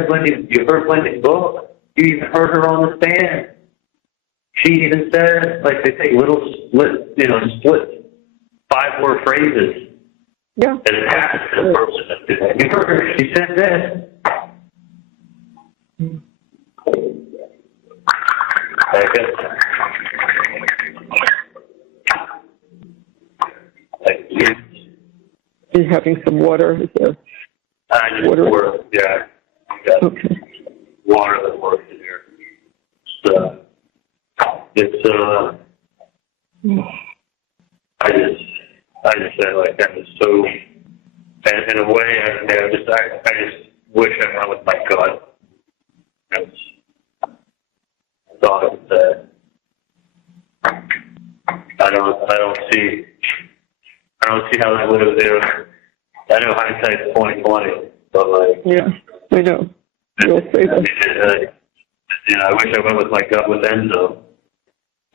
Wendy's book. You even heard her on the stand. She even said, like, they take little split 5-word phrases. Yeah. And it happens to the person that did that. You heard her. She said this. You're having some water? Is there water? Yeah. Okay. Water that works in here. So, I just said, like, that was so, and in a way, I just wish I went with my gut. I thought that I don't see how that would have been. I know hindsight's 20/20, but like, yeah, I know. You'll say that. I wish I went with my gut with Enzo.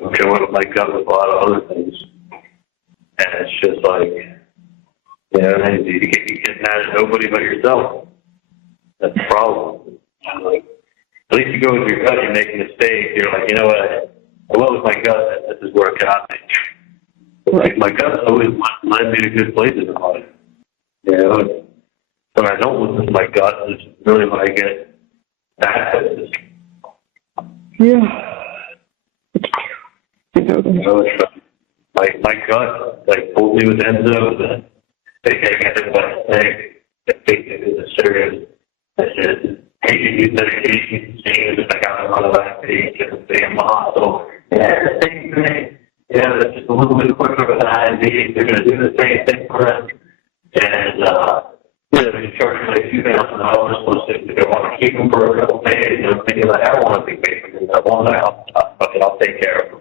I wish I went with my gut with a lot of other things. And it's just like, you get mad at nobody but yourself. That's the problem. Like, at least you go with your gut, you make a mistake. You're like, you know what? I went with my gut. This is where it got me. Like, my gut's always led me to good places in life. When I don't listen to my gut, it's really when I get bad places. Yeah. I know that. My gut, like, told me with Enzo that they got their best thing. They think it is serious. I said, hey, you use medication, change, I got them on the last page, and stay in the hospital. Yeah, the same thing. Yeah, that's just a little bit quicker with an IV. They're going to do the same thing for us. And, they charge me like $2,000 plus if they want to keep them for a couple days. Thinking like, I don't want to be paid for this. I want to, I'll take care of them.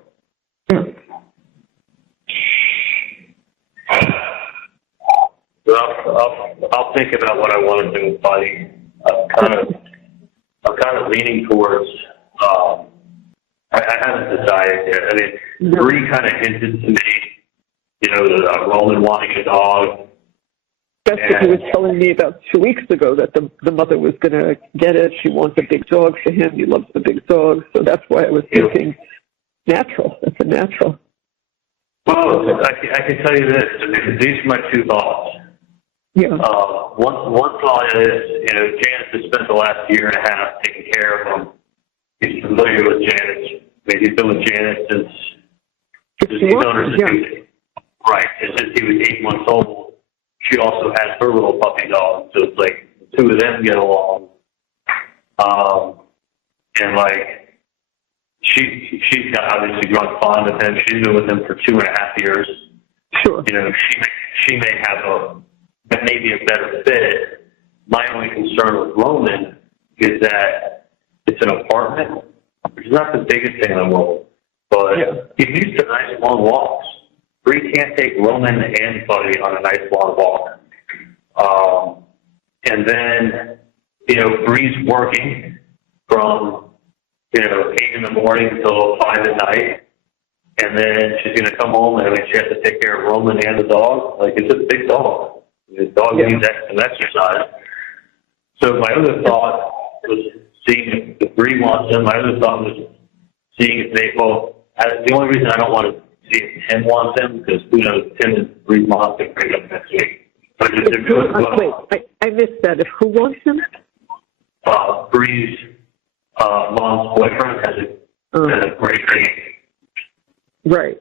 I'll think about what I want to do with Buddy. I'm kind of leaning towards. I haven't decided yet. I mean, Bree kind of hinted to me, Roman wanting a dog. That's what he was telling me about 2 weeks ago, that the mother was going to get it. She wants a big dog for him. He loves the big dog. So that's why I was thinking natural. That's a natural. Well, I can tell you this. I mean, these are my two thoughts. Yeah. One thought is, Janice has spent the last year and a half taking care of him. He's familiar with Janice. I mean, he's been with Janice since he was 8 months old. She also has her little puppy dog, so it's like the two of them get along. And like she's got obviously grown fond of him. She's been with him for 2.5 years. Sure. She may have maybe a better fit. My only concern with Roman is that it's an apartment, which is not the biggest thing in the world, but he's used to nice long walks. Bree can't take Roman and Buddy on a nice long walk. And then, Bree's working from, 8 in the morning until 5 at night. And then she's going to come home and she has to take care of Roman and the dog. Like, it's a big dog. The dog needs some exercise. So my other thought was seeing if Bree wants him. My other thought was seeing if they both. The only reason I don't want to see if Tim wants him, because who knows, Tim and Bree's mom can break up next week. But if they're doing well, wait, I missed that. If who wants him? Bree's mom's boyfriend has a great name. Right.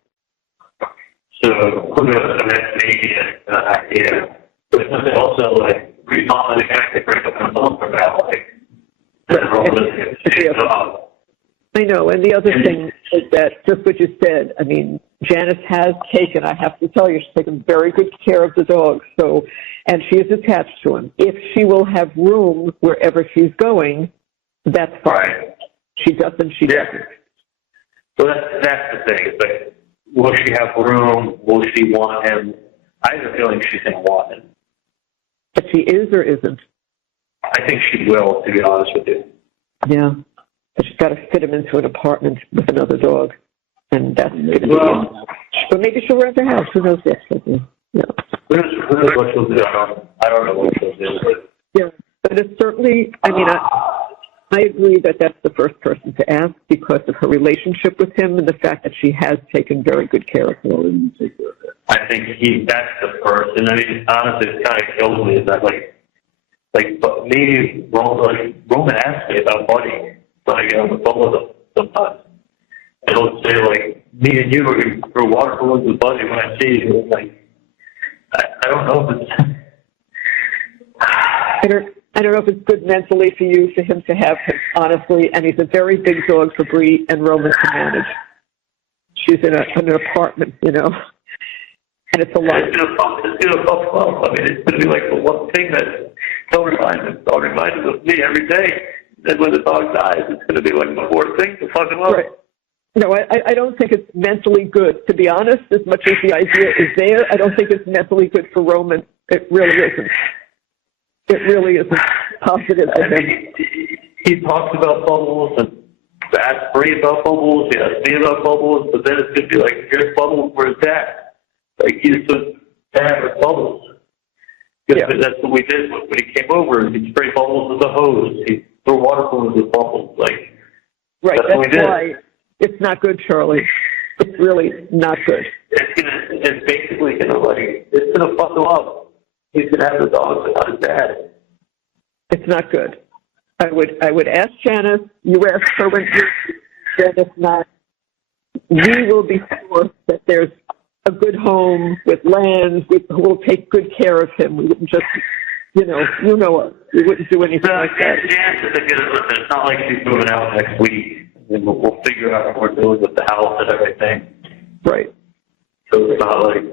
So who knows? I mean, maybe an idea. But also, like, Bree's mom is the guy that break up on someone for that, like, I know, and the other thing is that, just what you said, I mean, Janice has taken, I have to tell you, she's taken very good care of the dog, so, and she is attached to him. If she will have room wherever she's going, that's fine. Right. She doesn't, she doesn't. So that's the thing, but will she have room? Will she want him? I have a feeling she's going to want him. But she is or isn't? I think she will, to be honest with you. Yeah. But she's got to fit him into an apartment with another dog. And that's going to be but maybe she'll rent a house. Who knows what she'll do? Yeah. Who knows what she'll do? I don't know what she'll do. Yeah, but it's certainly, I agree that that's the first person to ask because of her relationship with him and the fact that she has taken very good care of him. I think that's the first. And I mean, honestly, it kind of kills me is that, but me, Roman asked me about Buddy, but I get on the phone with him sometimes. And he'll say, like, me and you are water balloons with Buddy when I see you. Like, I don't know if it's... I don't know if it's good mentally for him to have him, honestly, and he's a very big dog for Bree and Roman to manage. She's in an apartment, and it's a lot. It's going to fuck well. I mean, it's going to be like the one thing that dog reminds of me every day. And when the dog dies, it's going to be like the fourth thing to fucking love. Right. No, I don't think it's mentally good, to be honest. As much as the idea is there, I don't think it's mentally good for Roman. It really isn't. It really isn't positive for him. He talks about Bubbles and asks Bree about Bubbles. He asks me about Bubbles, but then it's going to be like, here's Bubbles for his dad. Like, he's the dad with Bubbles. Yeah. That's what we did when he came over. He'd spray Bubbles with a hose. He'd throw water balloons with Bubbles. Like, right, that's why it's not good, Charlie. It's really not good. It's basically it's gonna fuck him up. He's gonna have the dog without his dad. It's not good. I would ask Janice. You ask her when Janice not. We will be sure that there's a good home with land. Who will take good care of him. We wouldn't just, us. We wouldn't do anything like that. Janice is listen. It's not like she's moving out next week. And we'll figure out what we're doing with the house and everything. Right. So it's not like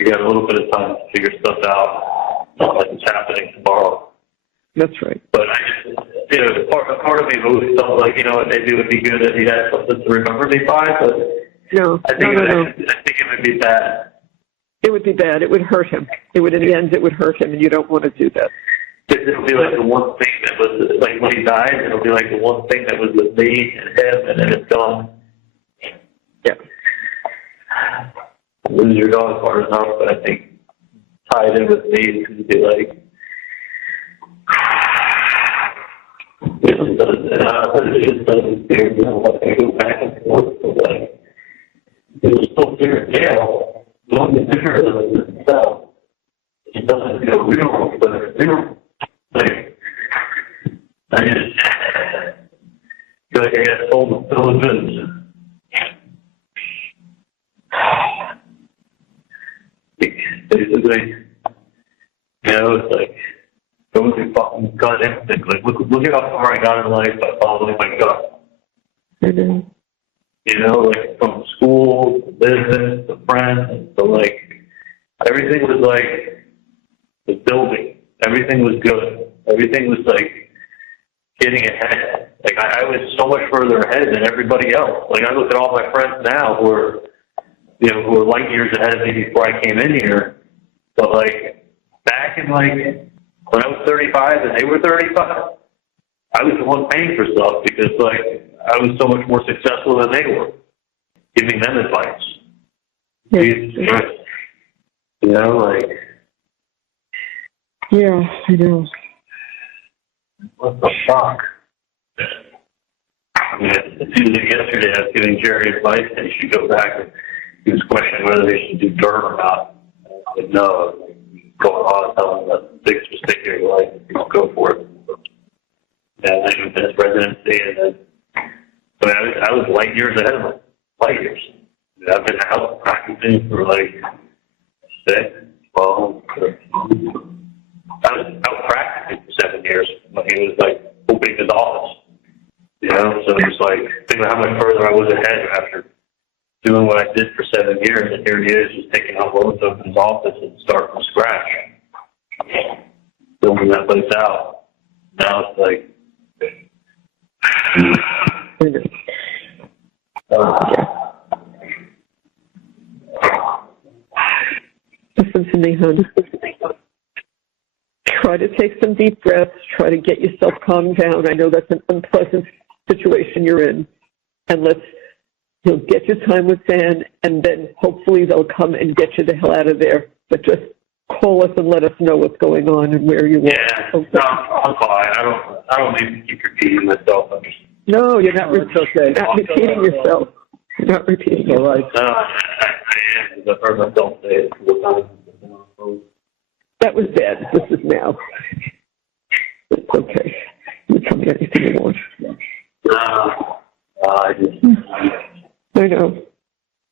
you got a little bit of time to figure stuff out. It's not like it's happening tomorrow. That's right. But part of me always felt like, maybe it would be good if he had something to remember me by, but I think it would be bad. It would be bad. It would hurt him. In the end, it would hurt him, and you don't want to do that. It'll be like the one thing that was, like when he died, it'll be like the one thing that was with me and him, and then it's gone. Yeah. Lose your dog hard enough, but I think tied in with me is going to be like, it just doesn't feel, I go back and forth, but like, it was still here in jail, long as different than itself. It doesn't feel real, but it's real. Like, I just feel like I got told the diligence. Basically, it's like going through fucking gut instinct. Like, look at how far I got in life by following my gut. Mm-hmm. Like from school to business to friends to like everything was like the building. Everything was good. Everything was like getting ahead. Like I was so much further ahead than everybody else. Like I look at all my friends now who are light years ahead of me before I came in here. But like back in like when I was 35 and they were 35, I was the one paying for stuff because like I was so much more successful than they were, giving them advice. Yeah. Jesus Christ. Like. Yeah, I know. What the fuck? I mean, yesterday I was giving Jerry advice that he should go back and he was questioning whether they should do dirt or not. I said, no, going on and tell him that's the biggest mistake of your life. You don't go for it. And I even finished residency, and I was light years ahead of him. Light years. I've been out practicing for like 6, 12, 13. I was out practicing for 7 years when he was like opening his office. So it's like, think about how much further I was ahead after doing what I did for 7 years, and here he is just taking out loads of his office and starting from scratch, building that place out. Now it's like, listen to me, hon. Try to take some deep breaths. Try to get yourself calmed down. I know that's an unpleasant situation you're in, and let's get your time with Dan, and then hopefully they'll come and get you the hell out of there. But just call us and let us know what's going on and where you are. Yeah, Okay. no, I'm fine. I don't need to keep repeating myself. I'm just, No, you're not, okay. not repeating yourself. You're not repeating All yourself. right. no, I am, because I've heard myself say it a couple times. That was bad. This is now. It's okay. You tell me anything you want. I just, I know.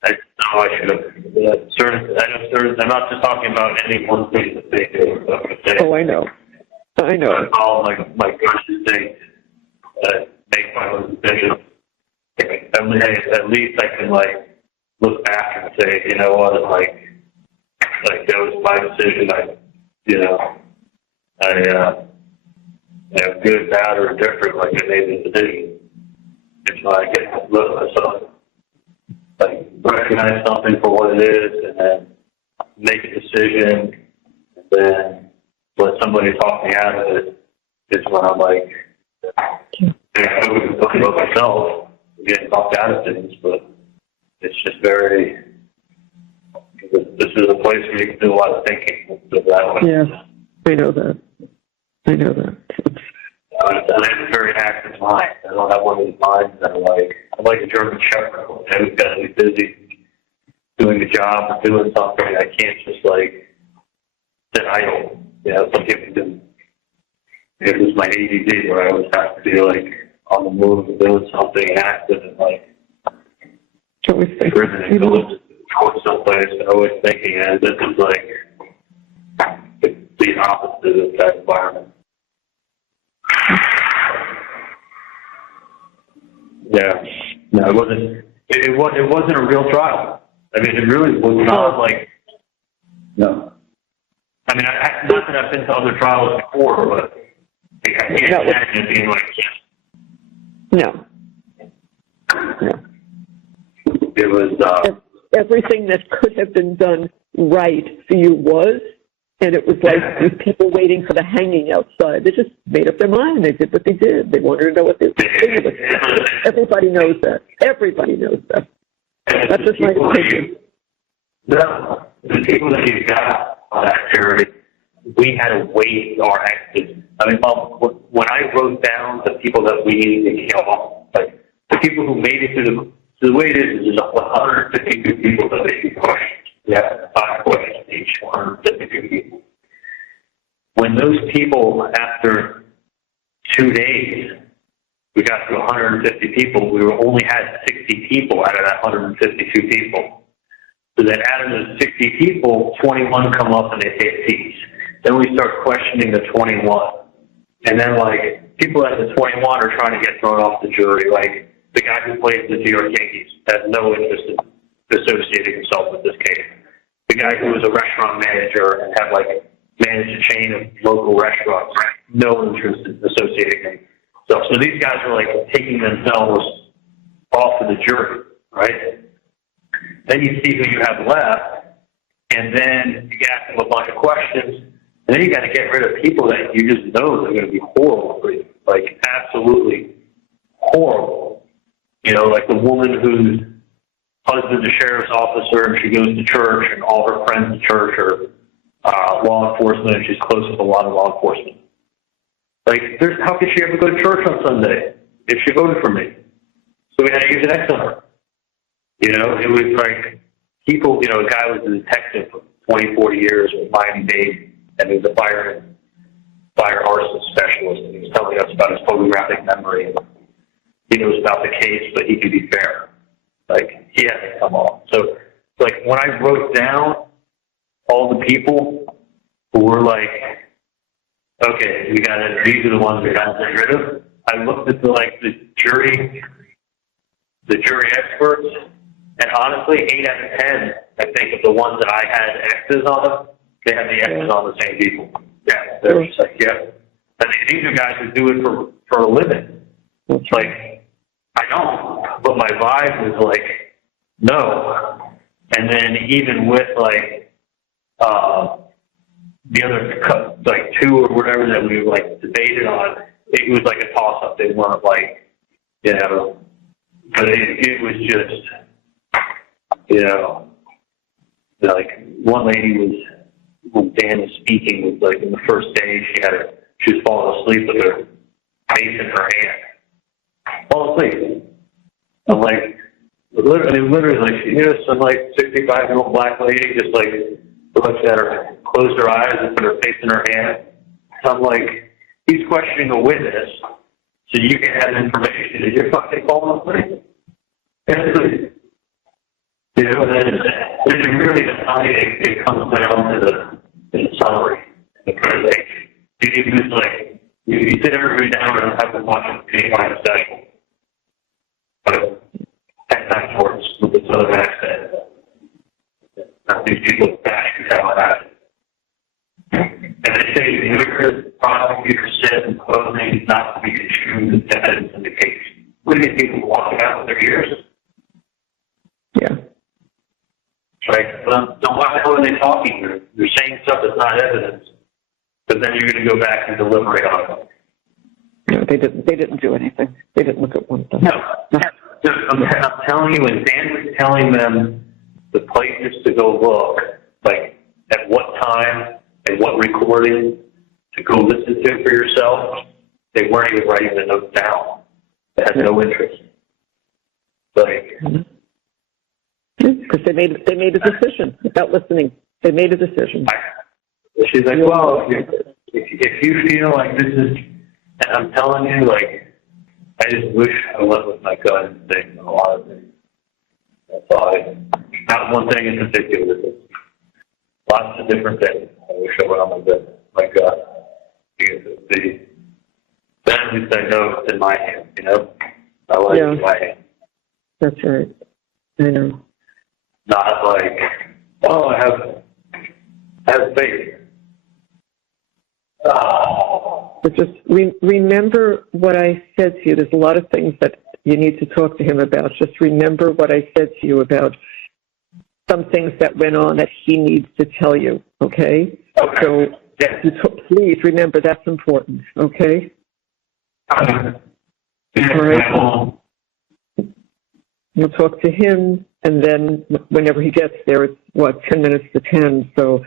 I know I should have. I'm not just talking about any one thing that they do. Oh, I know. I know. All my good instincts make my own decision. At least I can look back and say, you know what, that was my decision. Good, bad, or indifferent. I made the decision. It's I get to look at myself, recognize something for what it is, and then make a decision, and then let somebody talk me out of it. Is when I'm talking about myself, getting talked out of things, but it's just very. This is a place where you can do a lot of thinking. Yeah, I know that. I know that. I have a very active mind. I don't have one of these minds that I like a German Shepherd. I've got to be busy doing a job or doing something. I can't just sit idle. Some people do. It was my ADD where I always have to be on the move and doing something active and Always think. driven and going someplace and always thinking. And this is the opposite of that environment. Yeah, no, it wasn't. It wasn't a real trial. I mean, it really was not No. I mean, not that I've been to other trials before, but I can't imagine it being No. No. It was. Everything that could have been done right for you was, and it was these people waiting for the hanging outside. They just made up their mind. They did what they did. They wanted to know what they did. Everybody knows that. Everybody knows that. That's just my opinion. The people that you got on that jury, we had to wait our exit. I mean, when I wrote down the people that we needed to kill off, the people who made it through the way it is 152 people that they questioned. Yeah, 5 questions each, 152 people. When those people, after 2 days, we got to 150 people, we only had 60 people out of that 152 people. So then out of those 60 people, 21 come up and they say peace. Then we start questioning the 21. And then, people at the 21 are trying to get thrown off the jury. The guy who plays the New York Yankees has no interest in associating himself with this case. The guy who was a restaurant manager and had managed a chain of local restaurants, no interest in associating himself. So these guys are taking themselves off of the jury, right? Then you see who you have left, and then you ask them a bunch of questions, and then you got to get rid of people that you just know they're going to be horrible for you, absolutely horrible. The woman whose husband's a sheriff's officer and she goes to church and all her friends at church are law enforcement and she's close with a lot of law enforcement. How could she ever go to church on Sunday if she voted for me? So we had to use an X on her. It was people, a guy was a detective for 20, 40 years with Miami-Dade and he was a fire arson specialist and he was telling us about his photographic memory. He knows about the case, but he can be fair. He has to come off. So, when I wrote down all the people who were okay, these are the ones we got to get rid of. I looked at the jury experts, and honestly, 8 out of 10, I think, of the ones that I had X's on them, they had the X's on the same people. Yeah, they're just yeah. And these are guys who do it for a living. It's I don't, but my vibe was no. And then even with the other 2 or whatever that we debated on, it was a toss up. They weren't you know, but it was just, you know, like one lady was, when Dan was speaking, was like in the first day she was falling asleep with her face in her hand. Fall asleep. I'm like, literally, like, you know, some like 65-year-old black lady just like looks at her, closed her eyes and put her face in her hand. So I'm like, he's questioning a witness, so you can have information that you're fucking falling asleep. You know, and then really it comes down to the summary, the presentation. You just like, you sit everybody down and have to watch any kind of session. But 10 times worse with this other accent. Not these people bash you how it happened. And they say the prosecutor said in closing not to be construed as evidence in the case. What do these people walking out with their ears? Yeah. Right? Well, so why the hell are they talking? They're saying stuff that's not evidence, but then you're going to go back and deliberate on it. No, they didn't do anything. They didn't look at one thing. No. I'm telling you, when Dan was telling them the places to go look, like at what time and what recording to go listen to for yourself, they weren't even writing the notes down. They had no interest. Like, because they made a decision without listening. They made a decision. She's like, well, if you feel like this is, and I'm telling you, like, I just wish I went with my gut instinct on a lot of things. That's all. Not one thing in particular. Lots of different things. I wish I went on my gut. Because then at least I know it's in my hand, you know? I like it in my hand. That's right. I know. Not like, oh, I have faith. But just remember what I said to you. There's a lot of things that you need to talk to him about. Just remember what I said to you about some things that went on that he needs to tell you, okay? So please remember that's important, okay? All right. You'll talk to him, and then whenever he gets there, it's, 10 minutes to 10. So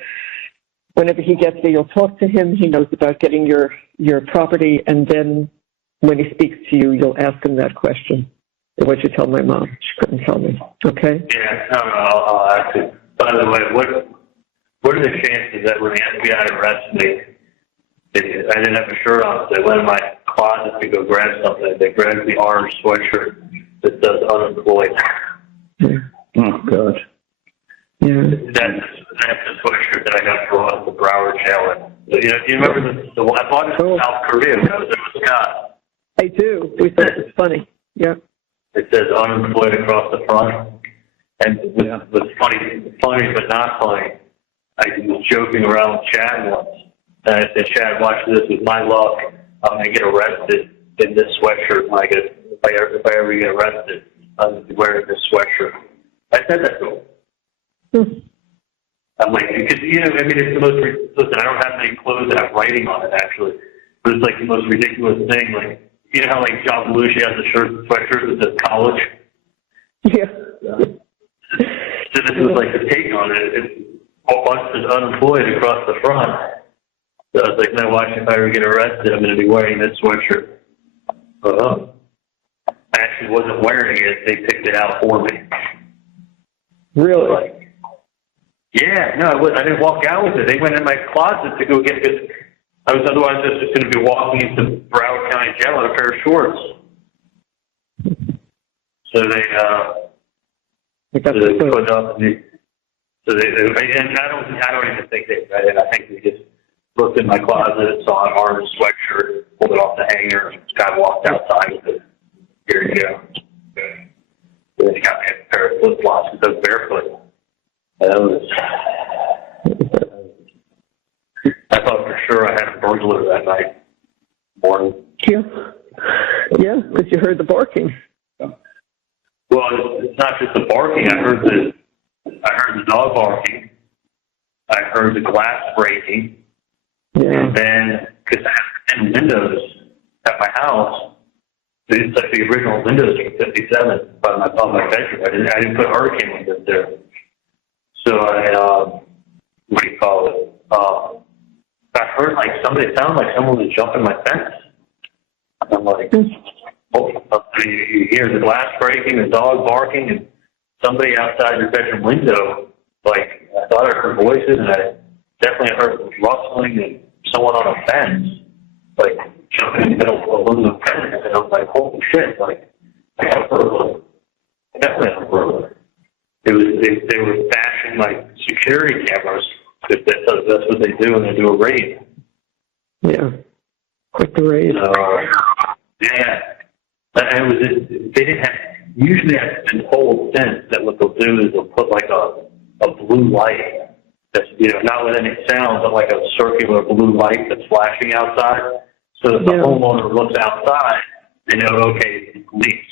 whenever he gets there, you'll talk to him. He knows about getting your property, and then when he speaks to you, you'll ask him that question. What'd you tell my mom? She couldn't tell me. Okay? Yeah, no, I'll ask you. By the way, what are the chances that when the FBI arrests me, I didn't have a shirt on, so they went in my closet to go grab something. They grabbed the orange sweatshirt that says unemployed. Yeah. Oh, God. Yeah. That's the sweatshirt that I got thrown out of the Broward jail. You know, do you remember the one I bought it in South Korea when I was in Wisconsin? I do. We thought it was funny. Yeah. It says unemployed across the front. And what's funny but not funny, I was joking around with Chad once. And I said, Chad, watch this. With my luck, I'm going to get arrested in this sweatshirt when if I ever get arrested. I'm wearing this sweatshirt. I said that to him. I'm like, because, you know, I mean, it's the most, listen, I don't have any clothes that have writing on it, actually. But it's like the most ridiculous thing. Like, you know how, like, John Belushi has a sweatshirt that says college? Yeah. So this was like the take on it. It's all busted unemployed across the front. So I was like, no, watch, if I ever get arrested, I'm going to be wearing this sweatshirt. I actually wasn't wearing it. They picked it out for me. Really? Like, yeah, no, I didn't walk out with it. They went in my closet to go get this. I was otherwise just going to be walking into Broward County Jail in a pair of shorts. So they put up. And I don't even think they read it. I think they just looked in my closet, saw an orange sweatshirt, pulled it off the hanger, and kind of walked outside with it. Here you go. Then he got me a pair of flip flops because I was barefoot. I thought for sure I had a burglar that night. Morning. Yeah, because you heard the barking. Well, it's not just the barking. I heard the dog barking. I heard the glass breaking. Yeah. And then, because I have 10 windows at my house, it's like the original windows from '57 on my bedroom. I didn't put hurricane windows there. So I, what do you call it? I heard like somebody, it sounded like someone was jumping my fence. I'm like, oh, you hear the glass breaking, the dog barking, and somebody outside your bedroom window. Like, I thought I heard voices, and I definitely heard rustling and someone on a fence, like, jumping in the middle of a aluminum fence. And I was like, holy shit, like, I got a burglar. I definitely had a burglar. They were bashing, like, security cameras. That's what they do when they do a raid. Yeah. Quite the raid. Yeah. And they didn't have, usually I've been told since that what they'll do is they'll put like a blue light that's, not with any sound, but like a circular blue light that's flashing outside. So that the homeowner looks outside and okay, it's police.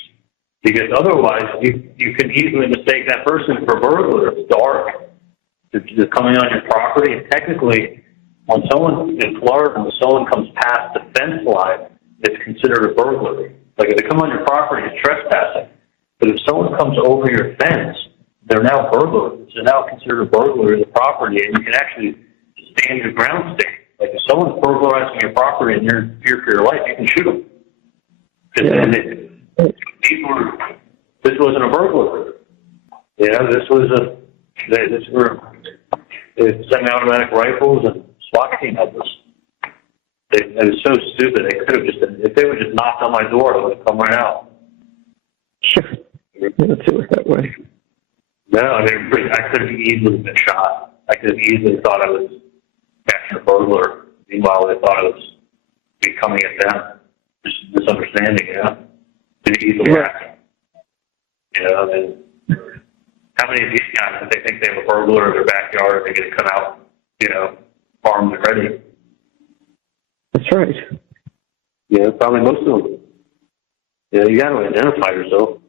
Because otherwise, you can easily mistake that person for a burglar. It's dark. They're coming on your property, and technically, when someone in Florida, when someone comes past the fence line, it's considered a burglary. Like if they come on your property, it's trespassing. But if someone comes over your fence, they're now burglars. They're now considered a burglary of the property, and you can actually stand your ground state. Like if someone's burglarizing your property and you're in fear for your life, you can shoot them. This wasn't a burglary. This were semi-automatic rifles and SWAT team helpers. It was so stupid. They could have if they would just knocked on my door, I would have come right out. Sure. Let's do it that way. No, I could have easily been shot. I could have easily thought I was catching a burglar. Meanwhile, they thought I was coming at them. Just misunderstanding, Didn't easily happen. How many of these guys, if they think they have a burglar in their backyard, they're going to come out, armed and ready? That's right. Yeah, probably most of them. Yeah, you got to identify yourself.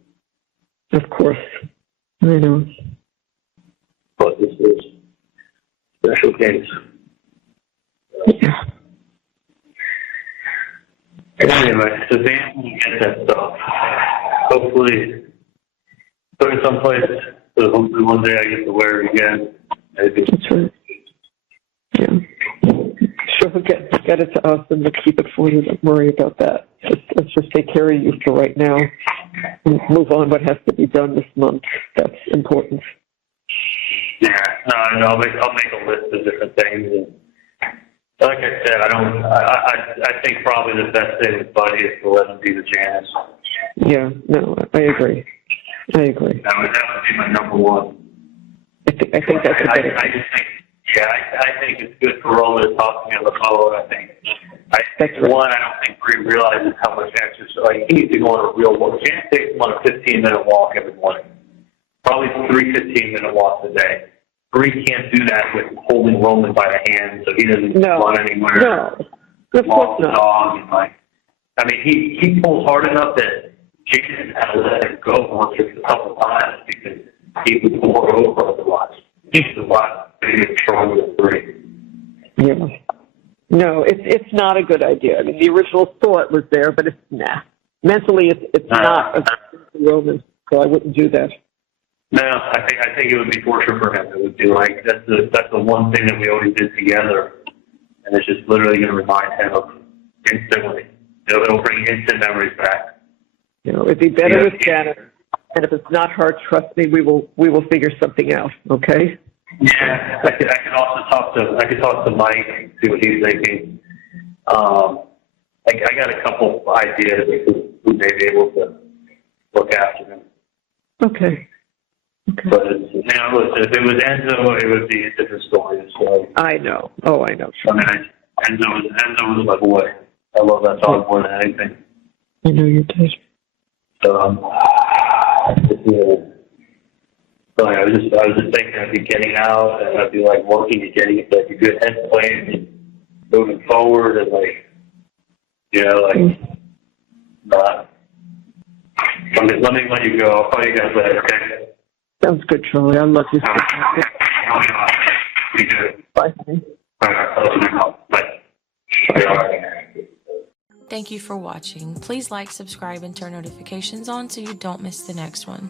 Of course. I know. But this is a special case. Yeah. Anyway, so Dan will get that stuff. Hopefully, put it someplace. So hopefully one day I get to wear it again. Maybe. That's right. Yeah. Sure, get it to us and we'll keep it for you. Don't worry about that. Let's just take care of you for right now and move on what has to be done this month. That's important. Yeah, no, I'll make a list of different things. And like I said, I think probably the best thing with Buddy is to let him be the Janice. Yeah, no, I agree. That would be my number one. I think that's a good idea. I think it's good for Roller to talk to me on the phone. I think one, I don't think Bree realizes how much exercise. Like he needs to go on a real walk. He takes him on a 15-minute walk every morning. Probably 3 15-minute walks a day. Bree can't do that with holding Roman by the hand, so he doesn't run anywhere. No, of course not. Dog and he pulls hard enough that Jason had to let him go once or a couple times because he would pour over otherwise. He's a lot bigger and stronger than Bree. Yeah. No, it's not a good idea. I mean, the original thought was there, but it's mentally it's not a Roman, so I wouldn't do that. No, I think it would be torture for him. It would be like that's the one thing that we always did together, and it's just literally going to remind him of instantly. It'll bring instant memories back. It'd be better with Janet, and if it's not her, trust me, we will figure something out. Okay? Yeah, I could also talk to Mike, see what he's thinking. I got a couple ideas who may be able to look after him. Okay. But listen, if it was Enzo, it would be a different story. So I know. Oh, I know. Sure. Enzo was my boy. I love that dog more than anything. I know you did. So I was just thinking I'd be getting out and I'd be like working and getting like a good headspace and moving forward and not. Let me let you go. I'll call you guys later, okay? Sounds good, Charlie. I love you. Be good. Bye, honey. All right. Bye. Thank you for watching. Please like, subscribe, and turn notifications on so you don't miss the next one.